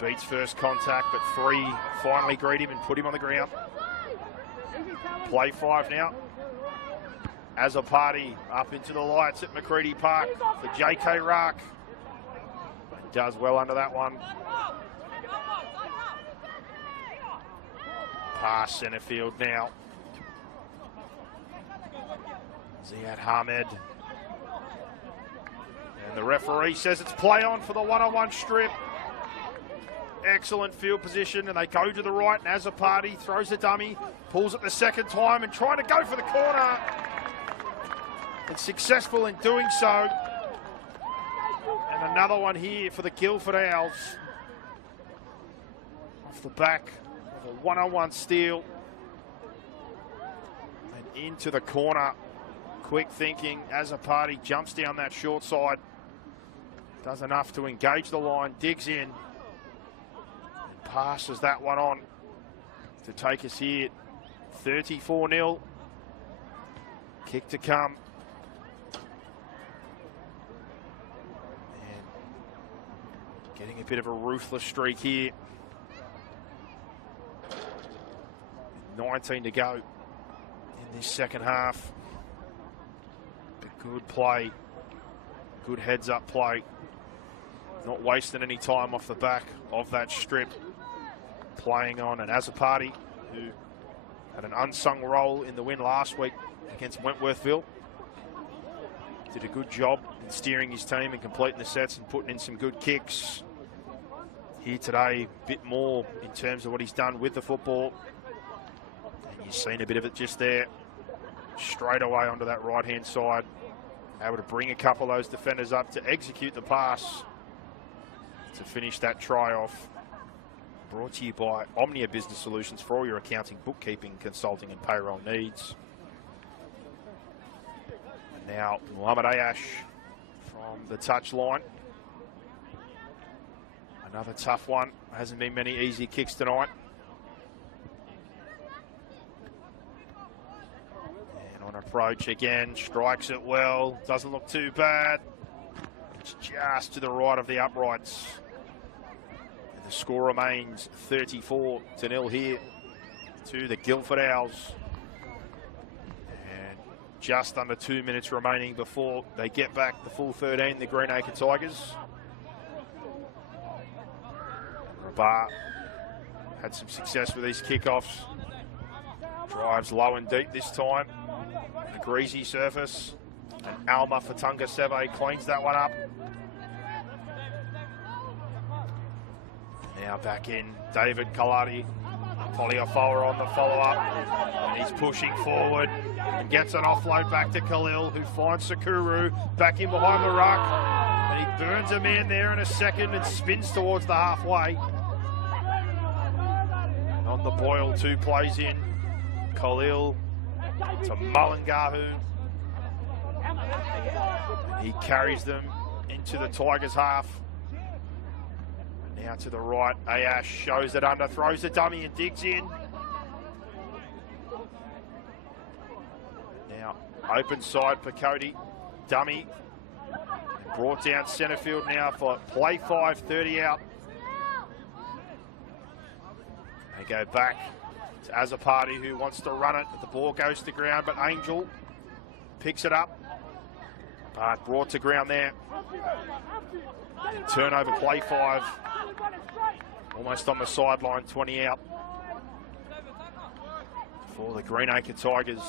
Beats first contact, but 3 finally greet him and put him on the ground. Play 5 now. As a party up into the lights at McCredie Park for JK Rack. Does well under that one. Pass centre field now. Ziad Hamed. And the referee says it's play on for the one-on-one strip. Excellent field position, and they go to the right, and as a party throws a dummy, pulls it the second time and trying to go for the corner. And successful in doing so. And another one here for the Guildford Owls. Off the back of a one-on-one steal. And into the corner. Quick thinking as a party jumps down that short side. Does enough to engage the line, digs in. And passes that one on to take us here. 34-0. Kick to come. Getting a bit of a ruthless streak here. 19 to go in this second half. But good play. Good heads-up play. Not wasting any time off the back of that strip. Playing on an Azapati, who had an unsung role in the win last week against Wentworthville. Did a good job in steering his team and completing the sets and putting in some good kicks. Here today, a bit more in terms of what he's done with the football. And you've seen a bit of it just there. Straight away onto that right-hand side. Able to bring a couple of those defenders up to execute the pass to finish that try off. Brought to you by Omnia Business Solutions for all your accounting, bookkeeping, consulting and payroll needs. And now Muhammad Ayash from the touch line. Another tough one. Hasn't been many easy kicks tonight. And on approach again, strikes it well. Doesn't look too bad. It's just to the right of the uprights. And the score remains 34-0 here to the Guildford Owls. And just under 2 minutes remaining before they get back the full 13, the Greenacre Tigers. Rabar had some success with these kickoffs. Drives low and deep this time. A greasy surface. And Alma Fatunga Seve cleans that one up. Now back in David Kaladi. Poliofoa on the follow-up. And he's pushing forward. And gets an offload back to Khalil, who finds Sakuru back in behind the ruck. And he burns a man there in a second and spins towards the halfway. On the boil, 2 plays in. Khalil to Mullengahu. He carries them into the Tigers half. Now to the right, Ayash shows it under, throws the dummy and digs in. Now open side for Cody. Dummy. Brought down centre field now for play 5, 30 out. They go back to Azapati, who wants to run it, but the ball goes to ground, but Angel picks it up. But brought to ground there. And turnover, play 5. Almost on the sideline, 20 out. For the Greenacre Tigers.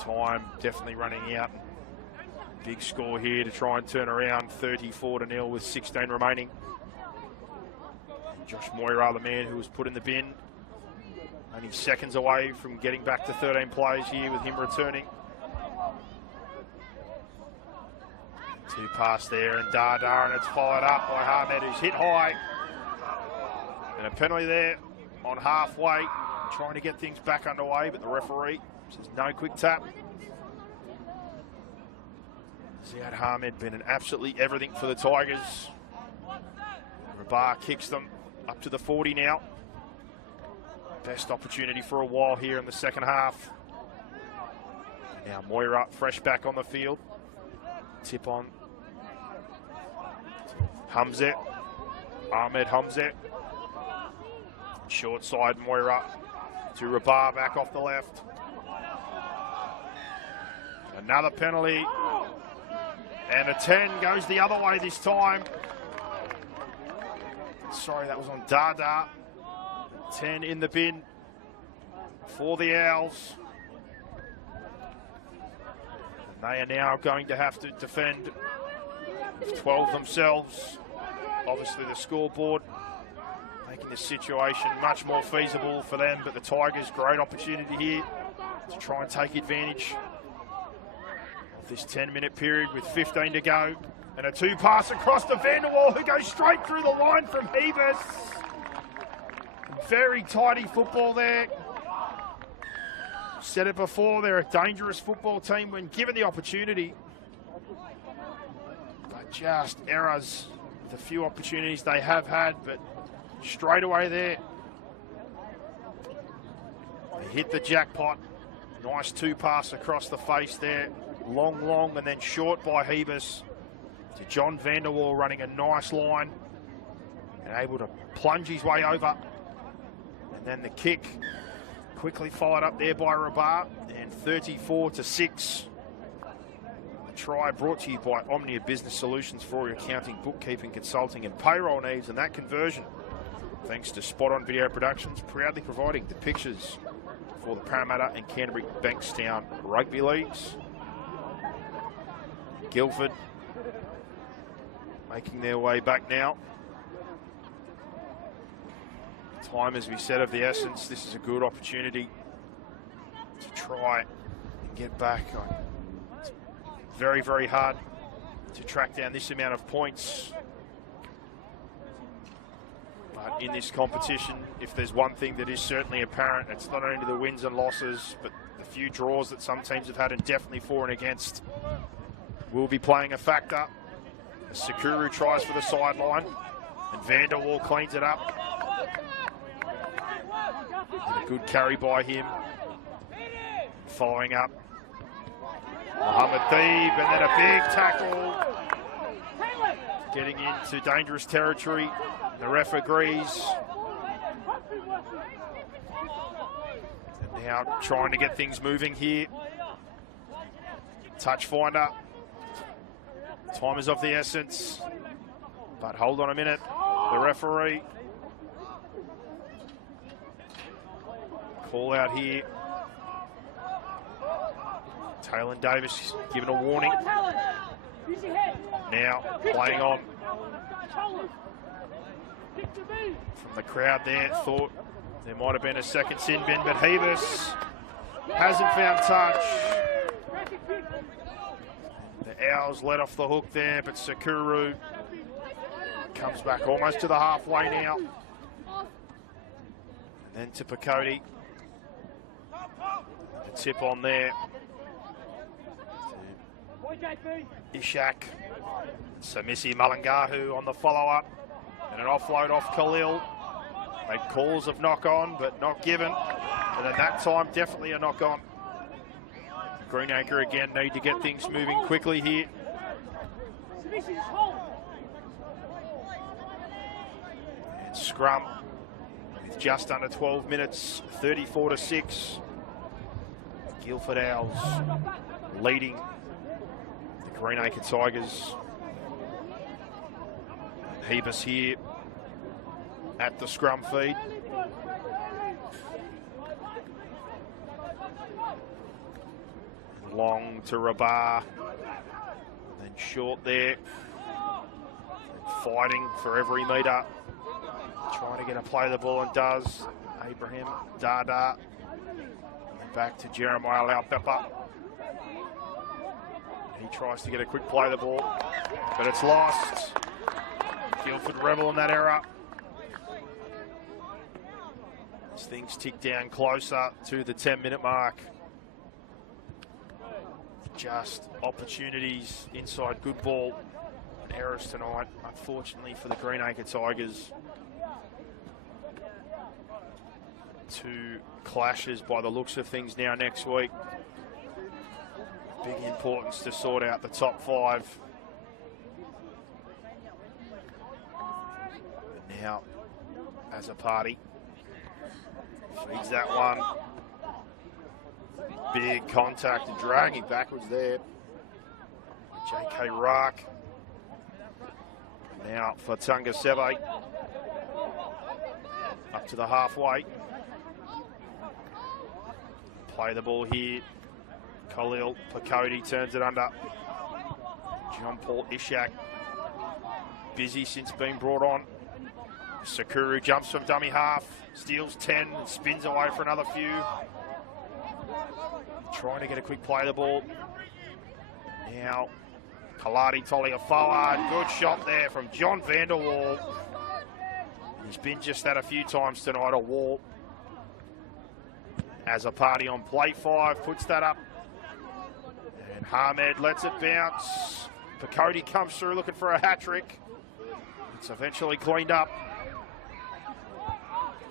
Time definitely running out. Big score here to try and turn around, 34-0 with 16 remaining. Josh Moira, the man who was put in the bin. Only seconds away from getting back to 13 plays here with him returning. 2 pass there and Dardar, and it's followed up by Hamed, who's hit high. And a penalty there on halfway, trying to get things back underway, but the referee says no quick tap. Ziad Hamed been an absolutely everything for the Tigers. Rabar kicks them up to the 40 now. Best opportunity for a while here in the second half. And now Moira fresh back on the field. Tip on. Hamzat. Ahmed Hamzat. Short side Moira to Rabar back off the left. Another penalty. And a 10 goes the other way this time. Sorry, that was on Dada. 10 in the bin for the Owls. And they are now going to have to defend 12 themselves. Obviously the scoreboard making the situation much more feasible for them, but the Tigers, great opportunity here to try and take advantage of this 10-minute period with 15 to go. And a 2-pass across to Vanderwall, who goes straight through the line from Hebus. Very tidy football there. Said it before, they're a dangerous football team when given the opportunity. But just errors, the few opportunities they have had, but straight away there. They hit the jackpot. Nice 2-pass across the face there. Long, and then short by Hebus to John Vanderwall, running a nice line and able to plunge his way over. And then the kick quickly followed up there by Rabar, and 34-6. A try brought to you by Omnia Business Solutions for your accounting, bookkeeping, consulting and payroll needs, and that conversion thanks to Spot On Video Productions, proudly providing the pictures for the Parramatta and Canterbury Bankstown Rugby Leagues. Guildford making their way back now. Time, as we said, of the essence. This is a good opportunity to try and get back. It's very, very hard to track down this amount of points. But in this competition, if there's one thing that is certainly apparent, it's not only the wins and losses, but the few draws that some teams have had, and definitely for and against, will be playing a factor. Sakuru tries for the sideline, and Vanderwall cleans it up. And a good carry by him. Following up, Mohammed Deeb, and then a big tackle. Getting into dangerous territory. The ref agrees. And now trying to get things moving here. Touch finder. Time is of the essence. But hold on a minute. The referee. Call out here. Taylor Davis given a warning. Now playing on. From the crowd there, thought there might have been a second sin bin, but Hebus hasn't found touch. The Owls let off the hook there, but Sakuru comes back almost to the halfway now. And then to Pakoti. A tip on there. Ishak. Samisi Malangahu on the follow-up. And an offload off Khalil. Made calls of knock-on, but not given. And at that time, definitely a knock-on. Greenacre again need to get things moving quickly here. And scrum with just under 12 minutes, 34-6. Guildford Owls leading the Greenacre Tigers. Hebus here at the scrum feed. Long to Rabar, then short there, and fighting for every metre, trying to get a play the ball, and does. Abraham Dada, and back to Jeremiah Laupepper. He tries to get a quick play the ball, but it's lost. Guildford rebel in that era. As things tick down closer to the 10-minute mark. Just opportunities inside good ball and errors tonight, unfortunately for the Greenacre Tigers. 2 clashes by the looks of things now next week. Big importance to sort out the top 5. And now, as a party, feeds that one. Big contact and dragging backwards there. J.K. Rock. Now for Tunga Sebe. Up to the halfway. Play the ball here. Khalil Pakodi turns it under. John Paul Ishak. Busy since being brought on. Sakuru jumps from dummy half. Steals 10 and spins away for another few. Trying to get a quick play of the ball. Now, Kaladi Toliafoa. Good shot there from John Vanderwall. He's been just that a few times tonight, a wall. As a party on play 5, puts that up. And Hamed lets it bounce. Pakodi comes through looking for a hat-trick. It's eventually cleaned up.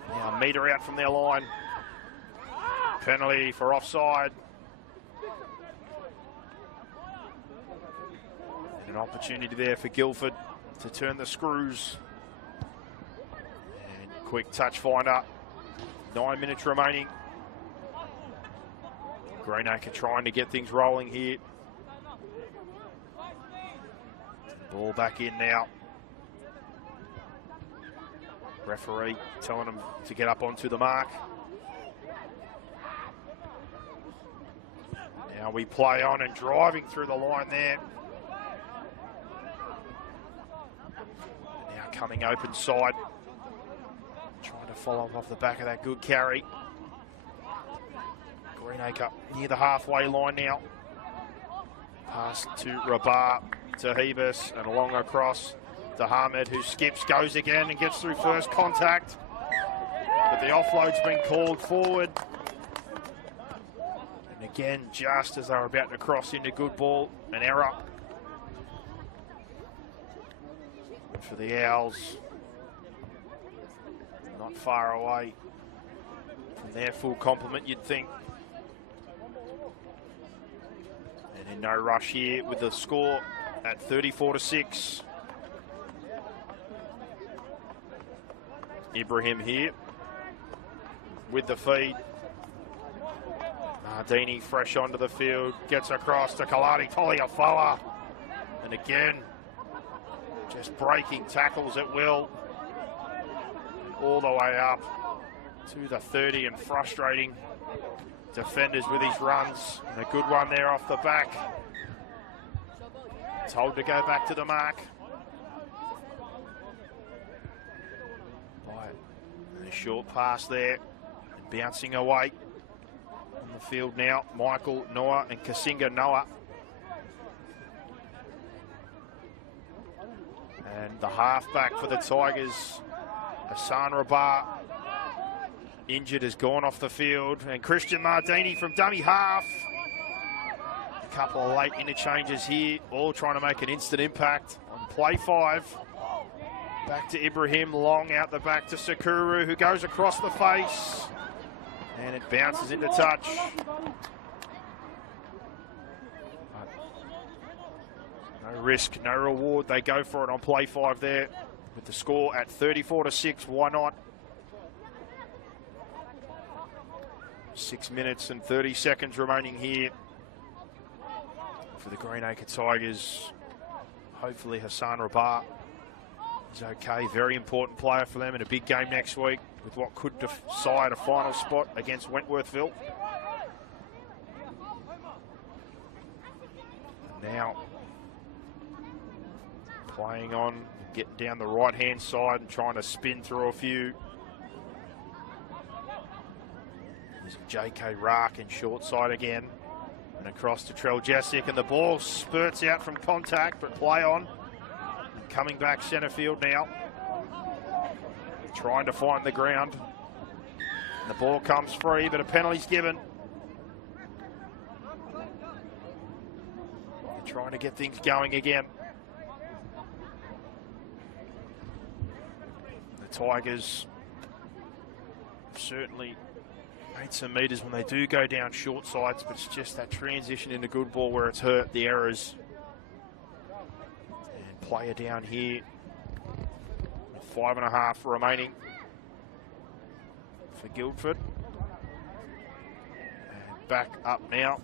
Now a metre out from their line. Penalty for offside. And an opportunity there for Guildford to turn the screws. And quick touch finder. 9 minutes remaining. Greenacre trying to get things rolling here. Ball back in now. Referee telling them to get up onto the mark. Now we play on and driving through the line there. Now coming open side. Trying to follow off the back of that good carry. Greenacre near the halfway line now. Pass to Rabat, to Hebus, and along across to Hamed, who skips, goes again and gets through first contact. But the offload's been called forward. And again, just as they were about to cross into good ball, an error. And for the Owls, not far away from their full complement, you'd think. And in no rush here with the score at 34-6. Ibrahim here with the feed. Nardini fresh onto the field, gets across to Kaladi Toliafoa. And again, just breaking tackles at will. All the way up to the 30 and frustrating defenders with his runs. And a good one there off the back. Told to go back to the mark. And a short pass there. And bouncing away on the field now. Michael Noah and Kasinga Noah. And the halfback for the Tigers, Hassan Rabat, injured, has gone off the field. And Christian Mardini from dummy half. A couple of late interchanges here, all trying to make an instant impact on play 5. Back to Ibrahim, long out the back to Sakuru, who goes across the face. And it bounces into touch. No risk, no reward. They go for it on play 5 there. With the score at 34-6, why not? 6 minutes and 30 seconds remaining here for the Greenacre Tigers. Hopefully Hassan Rabat is okay. Very important player for them in a big game next week with what could decide a final spot against Wentworthville. Now playing on, getting down the right-hand side and trying to spin through a few. There's J.K. Rack in short side again. And across to Trell Jessic, and the ball spurts out from contact, but play on. And coming back centre field now. Trying to find the ground. And the ball comes free, but a penalty's given. They're trying to get things going again. The Tigers certainly made some metres when they do go down short sides, but it's just that transition into good ball where it's hurt the errors. And player down here, 5.5 remaining for Guildford. And back up now.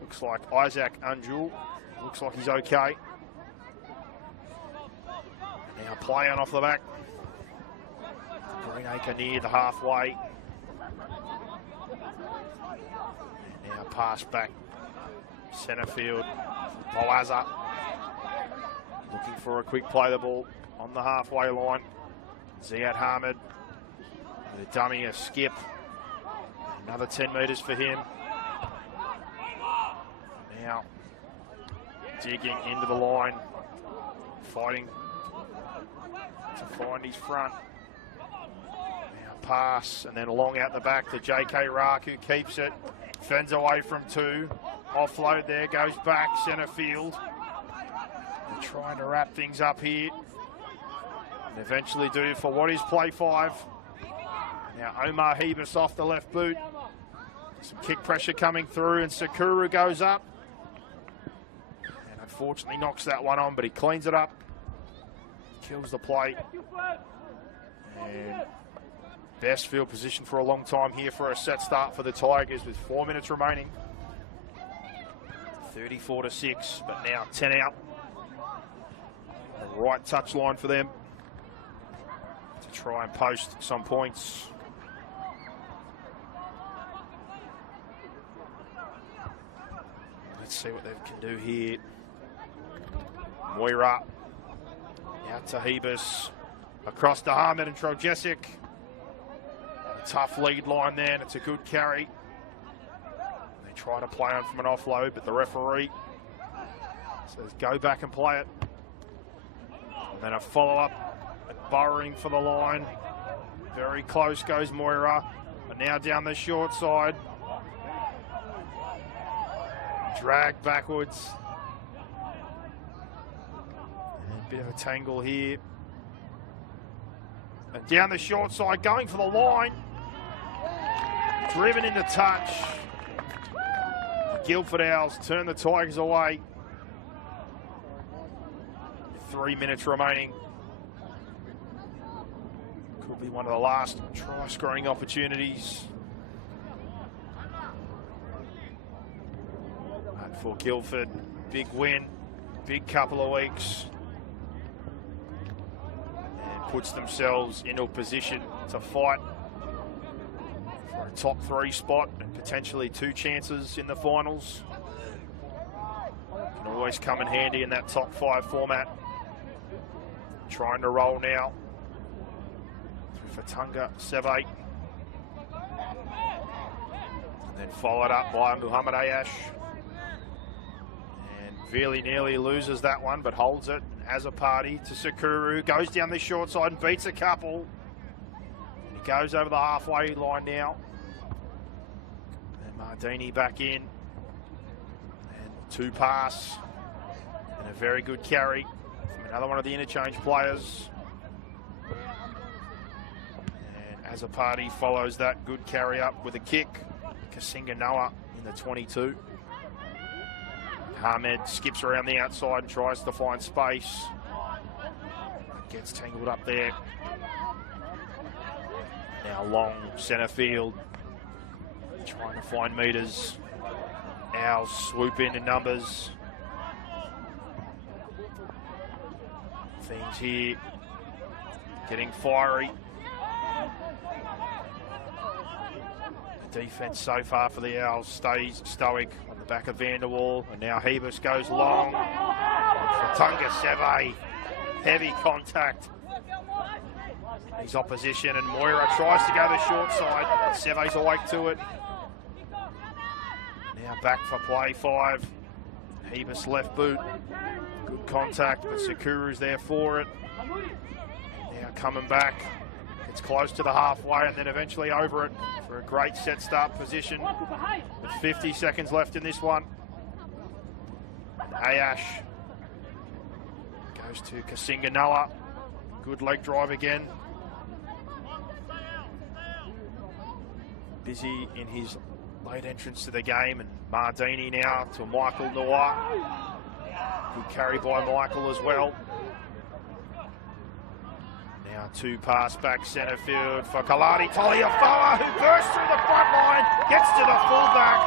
Looks like Isaac Unjul. Looks like he's okay. Now playing off the back. Greenacre near the halfway. Now pass back. Centre field. Moaza. Looking for a quick play the ball on the halfway line. Ziad Hamid. With a dummy, a skip. Another 10 metres for him. Now digging into the line. Fighting to find his front. Now pass and then along out the back to JK Rack, who keeps it. Fends away from 2. Offload there, goes back, centre field. They're trying to wrap things up here. And eventually do for what is play 5. Now Omar Hebus off the left boot. Some kick pressure coming through and Sakura goes up. And unfortunately knocks that one on, but he cleans it up. Kills the play. And best field position for a long time here for a set start for the Tigers with 4 minutes remaining. 34-6, but now 10 out. The right touch line for them to try and post some points. Let's see what they can do here. Moira. Out to Hebus. Across to Hamid and Troljesic. Tough lead line there, and it's a good carry. They try to play on from an offload, but the referee says go back and play it. And then a follow-up, burrowing for the line. Very close goes Moira. But now down the short side. Drag backwards. And a bit of a tangle here. And down the short side, going for the line. Driven into touch. The Guildford Owls turn the Tigers away. 3 minutes remaining. Could be one of the last try scoring opportunities. And for Guildford, big win, big couple of weeks. And puts themselves into a position to fight for a top 3 spot and potentially 2 chances in the finals. Can always come in handy in that top 5 format. Trying to roll now. Through Fatunga, Seve. And then followed up by Muhammad Ayash. And really nearly loses that one, but holds it as a party to Sakura. Goes down the short side and beats a couple. And he goes over the halfway line now. And Mardini back in. And 2 pass. And a very good carry. Another one of the interchange players. And as a party follows that good carry up with a kick. Kasinga Noah in the 22. Hamed skips around the outside and tries to find space. Gets tangled up there. Now long centre field. Trying to find meters. Owls swoop in numbers. Things here getting fiery. The defence so far for the Owls stays stoic on the back of Vanderwall, and now Hebus goes long. Fatunga Seve, heavy contact. His opposition, and Moira tries to go the short side. Seve's awake to it. Now back for play 5. Hebus left boot. Good contact, but Sakuru's there for it. Now coming back. It's close to the halfway and then eventually over it for a great set start position. With 50 seconds left in this one. Ayash goes to Kasinga Noah. Good leg drive again. busy in his late entrance to the game, and Mardini now to Michael Noir. Good carry by Michael as well. Now 2 pass back centre field for Kaladi Taliafoa, who bursts through the front line, gets to the fullback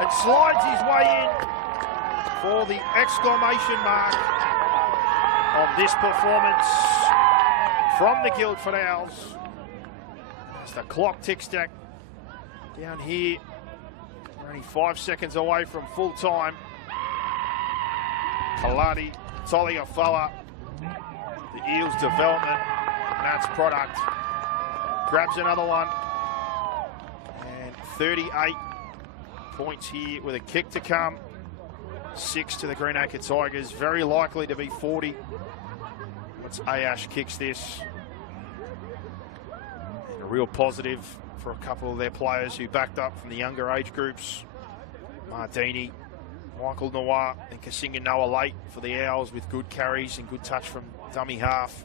and slides his way in for the exclamation mark on this performance from the Guildford Owls. As the clock ticks down here, we're only 5 seconds away from full time. Kaladi Taliafoa, the Eels development, Matt's product, grabs another one, and 38 points here with a kick to come. 6 to the Greenacre Tigers, very likely to be 40 once Ayash kicks this. And a real positive for a couple of their players who backed up from the younger age groups. Mardini, Michael Noir and Kasinga Noah late for the Owls with good carries and good touch from dummy half.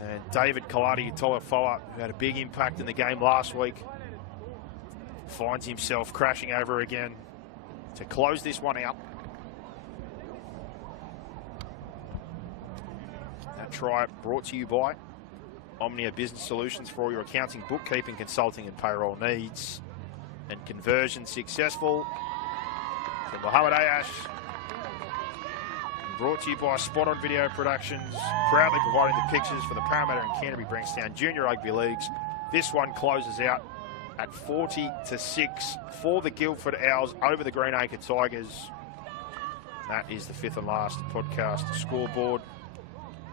And David Kaladi Taliafoa, who had a big impact in the game last week, finds himself crashing over again to close this one out. That try brought to you by Omnia Business Solutions for all your accounting, bookkeeping, consulting and payroll needs. And conversion successful for Mohamed Ayash. Brought to you by Spot On Video Productions, proudly providing the pictures for the Parramatta and Canterbury Bankstown Junior Rugby Leagues. This one closes out at 40-6 for the Guildford Owls over the Greenacre Tigers. That is the 5th and last podcast scoreboard,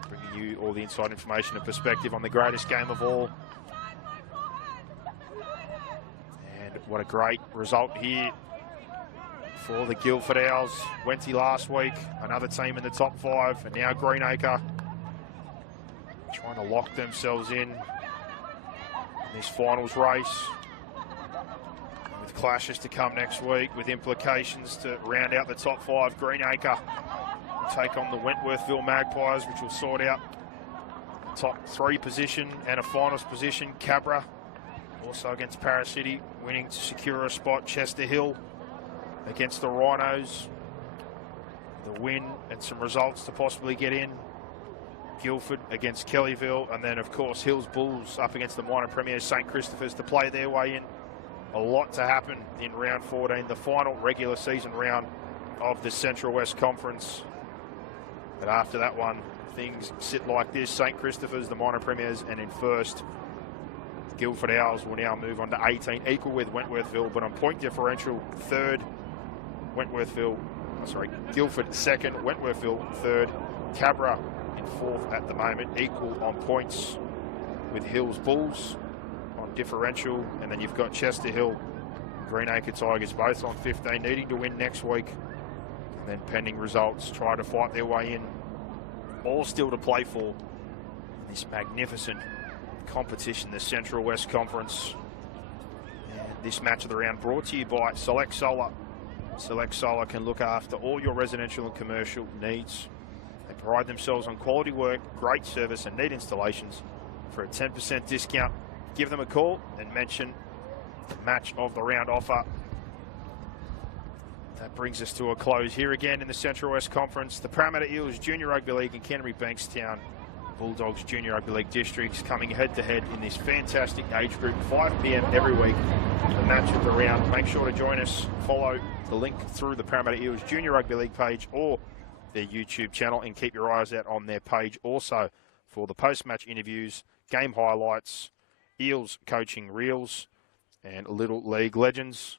bringing you all the inside information and perspective on the greatest game of all. And what a great result here for the Guildford Owls. Wenty last week, another team in the top 5, and now Greenacre trying to lock themselves in this finals race, with clashes to come next week, with implications to round out the top 5. Greenacre will take on the Wentworthville Magpies, which will sort out top 3 position and a finals position. Cabra also against Paris City, winning to secure a spot. Chester Hill against the Rhinos, the win and some results to possibly get in. Guildford against Kellyville, and then of course Hills Bulls up against the minor premiers St Christopher's to play their way in. A lot to happen in round 14, the final regular season round of the Central West Conference. But after that one, things sit like this. St Christopher's, the minor premiers, and in first, Guildford Owls will now move on to 18, equal with Wentworthville, but on point differential, third. Guildford second, Wentworthville third, Cabra in 4th at the moment, equal on points with Hills Bulls on differential, and then you've got Chester Hill, Greenacre Tigers both on 15, needing to win next week, and then pending results, try to fight their way in. All still to play for this magnificent competition, the Central West Conference. And this match of the round brought to you by Select Solar. Select Solar can look after all your residential and commercial needs. They pride themselves on quality work, great service and neat installations. For a 10% discount, give them a call and mention the match of the round offer. That brings us to a close here again in the Central West Conference. The Parramatta Eels Junior Rugby League and Canterbury Bankstown Bulldogs Junior Rugby League districts coming head to head in this fantastic age group, 5 PM every week. The match of the round. Make sure to join us. Follow the link through the Parramatta Eels Junior Rugby League page or their YouTube channel, and keep your eyes out on their page also for the post-match interviews, game highlights, Eels coaching reels, and Little League legends.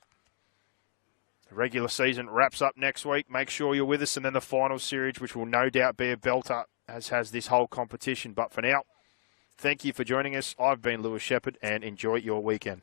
The regular season wraps up next week. Make sure you're with us, and then the final series, which will no doubt be a belter, as has this whole competition. But for now, thank you for joining us. I've been Lewis Shepherd, and enjoy your weekend.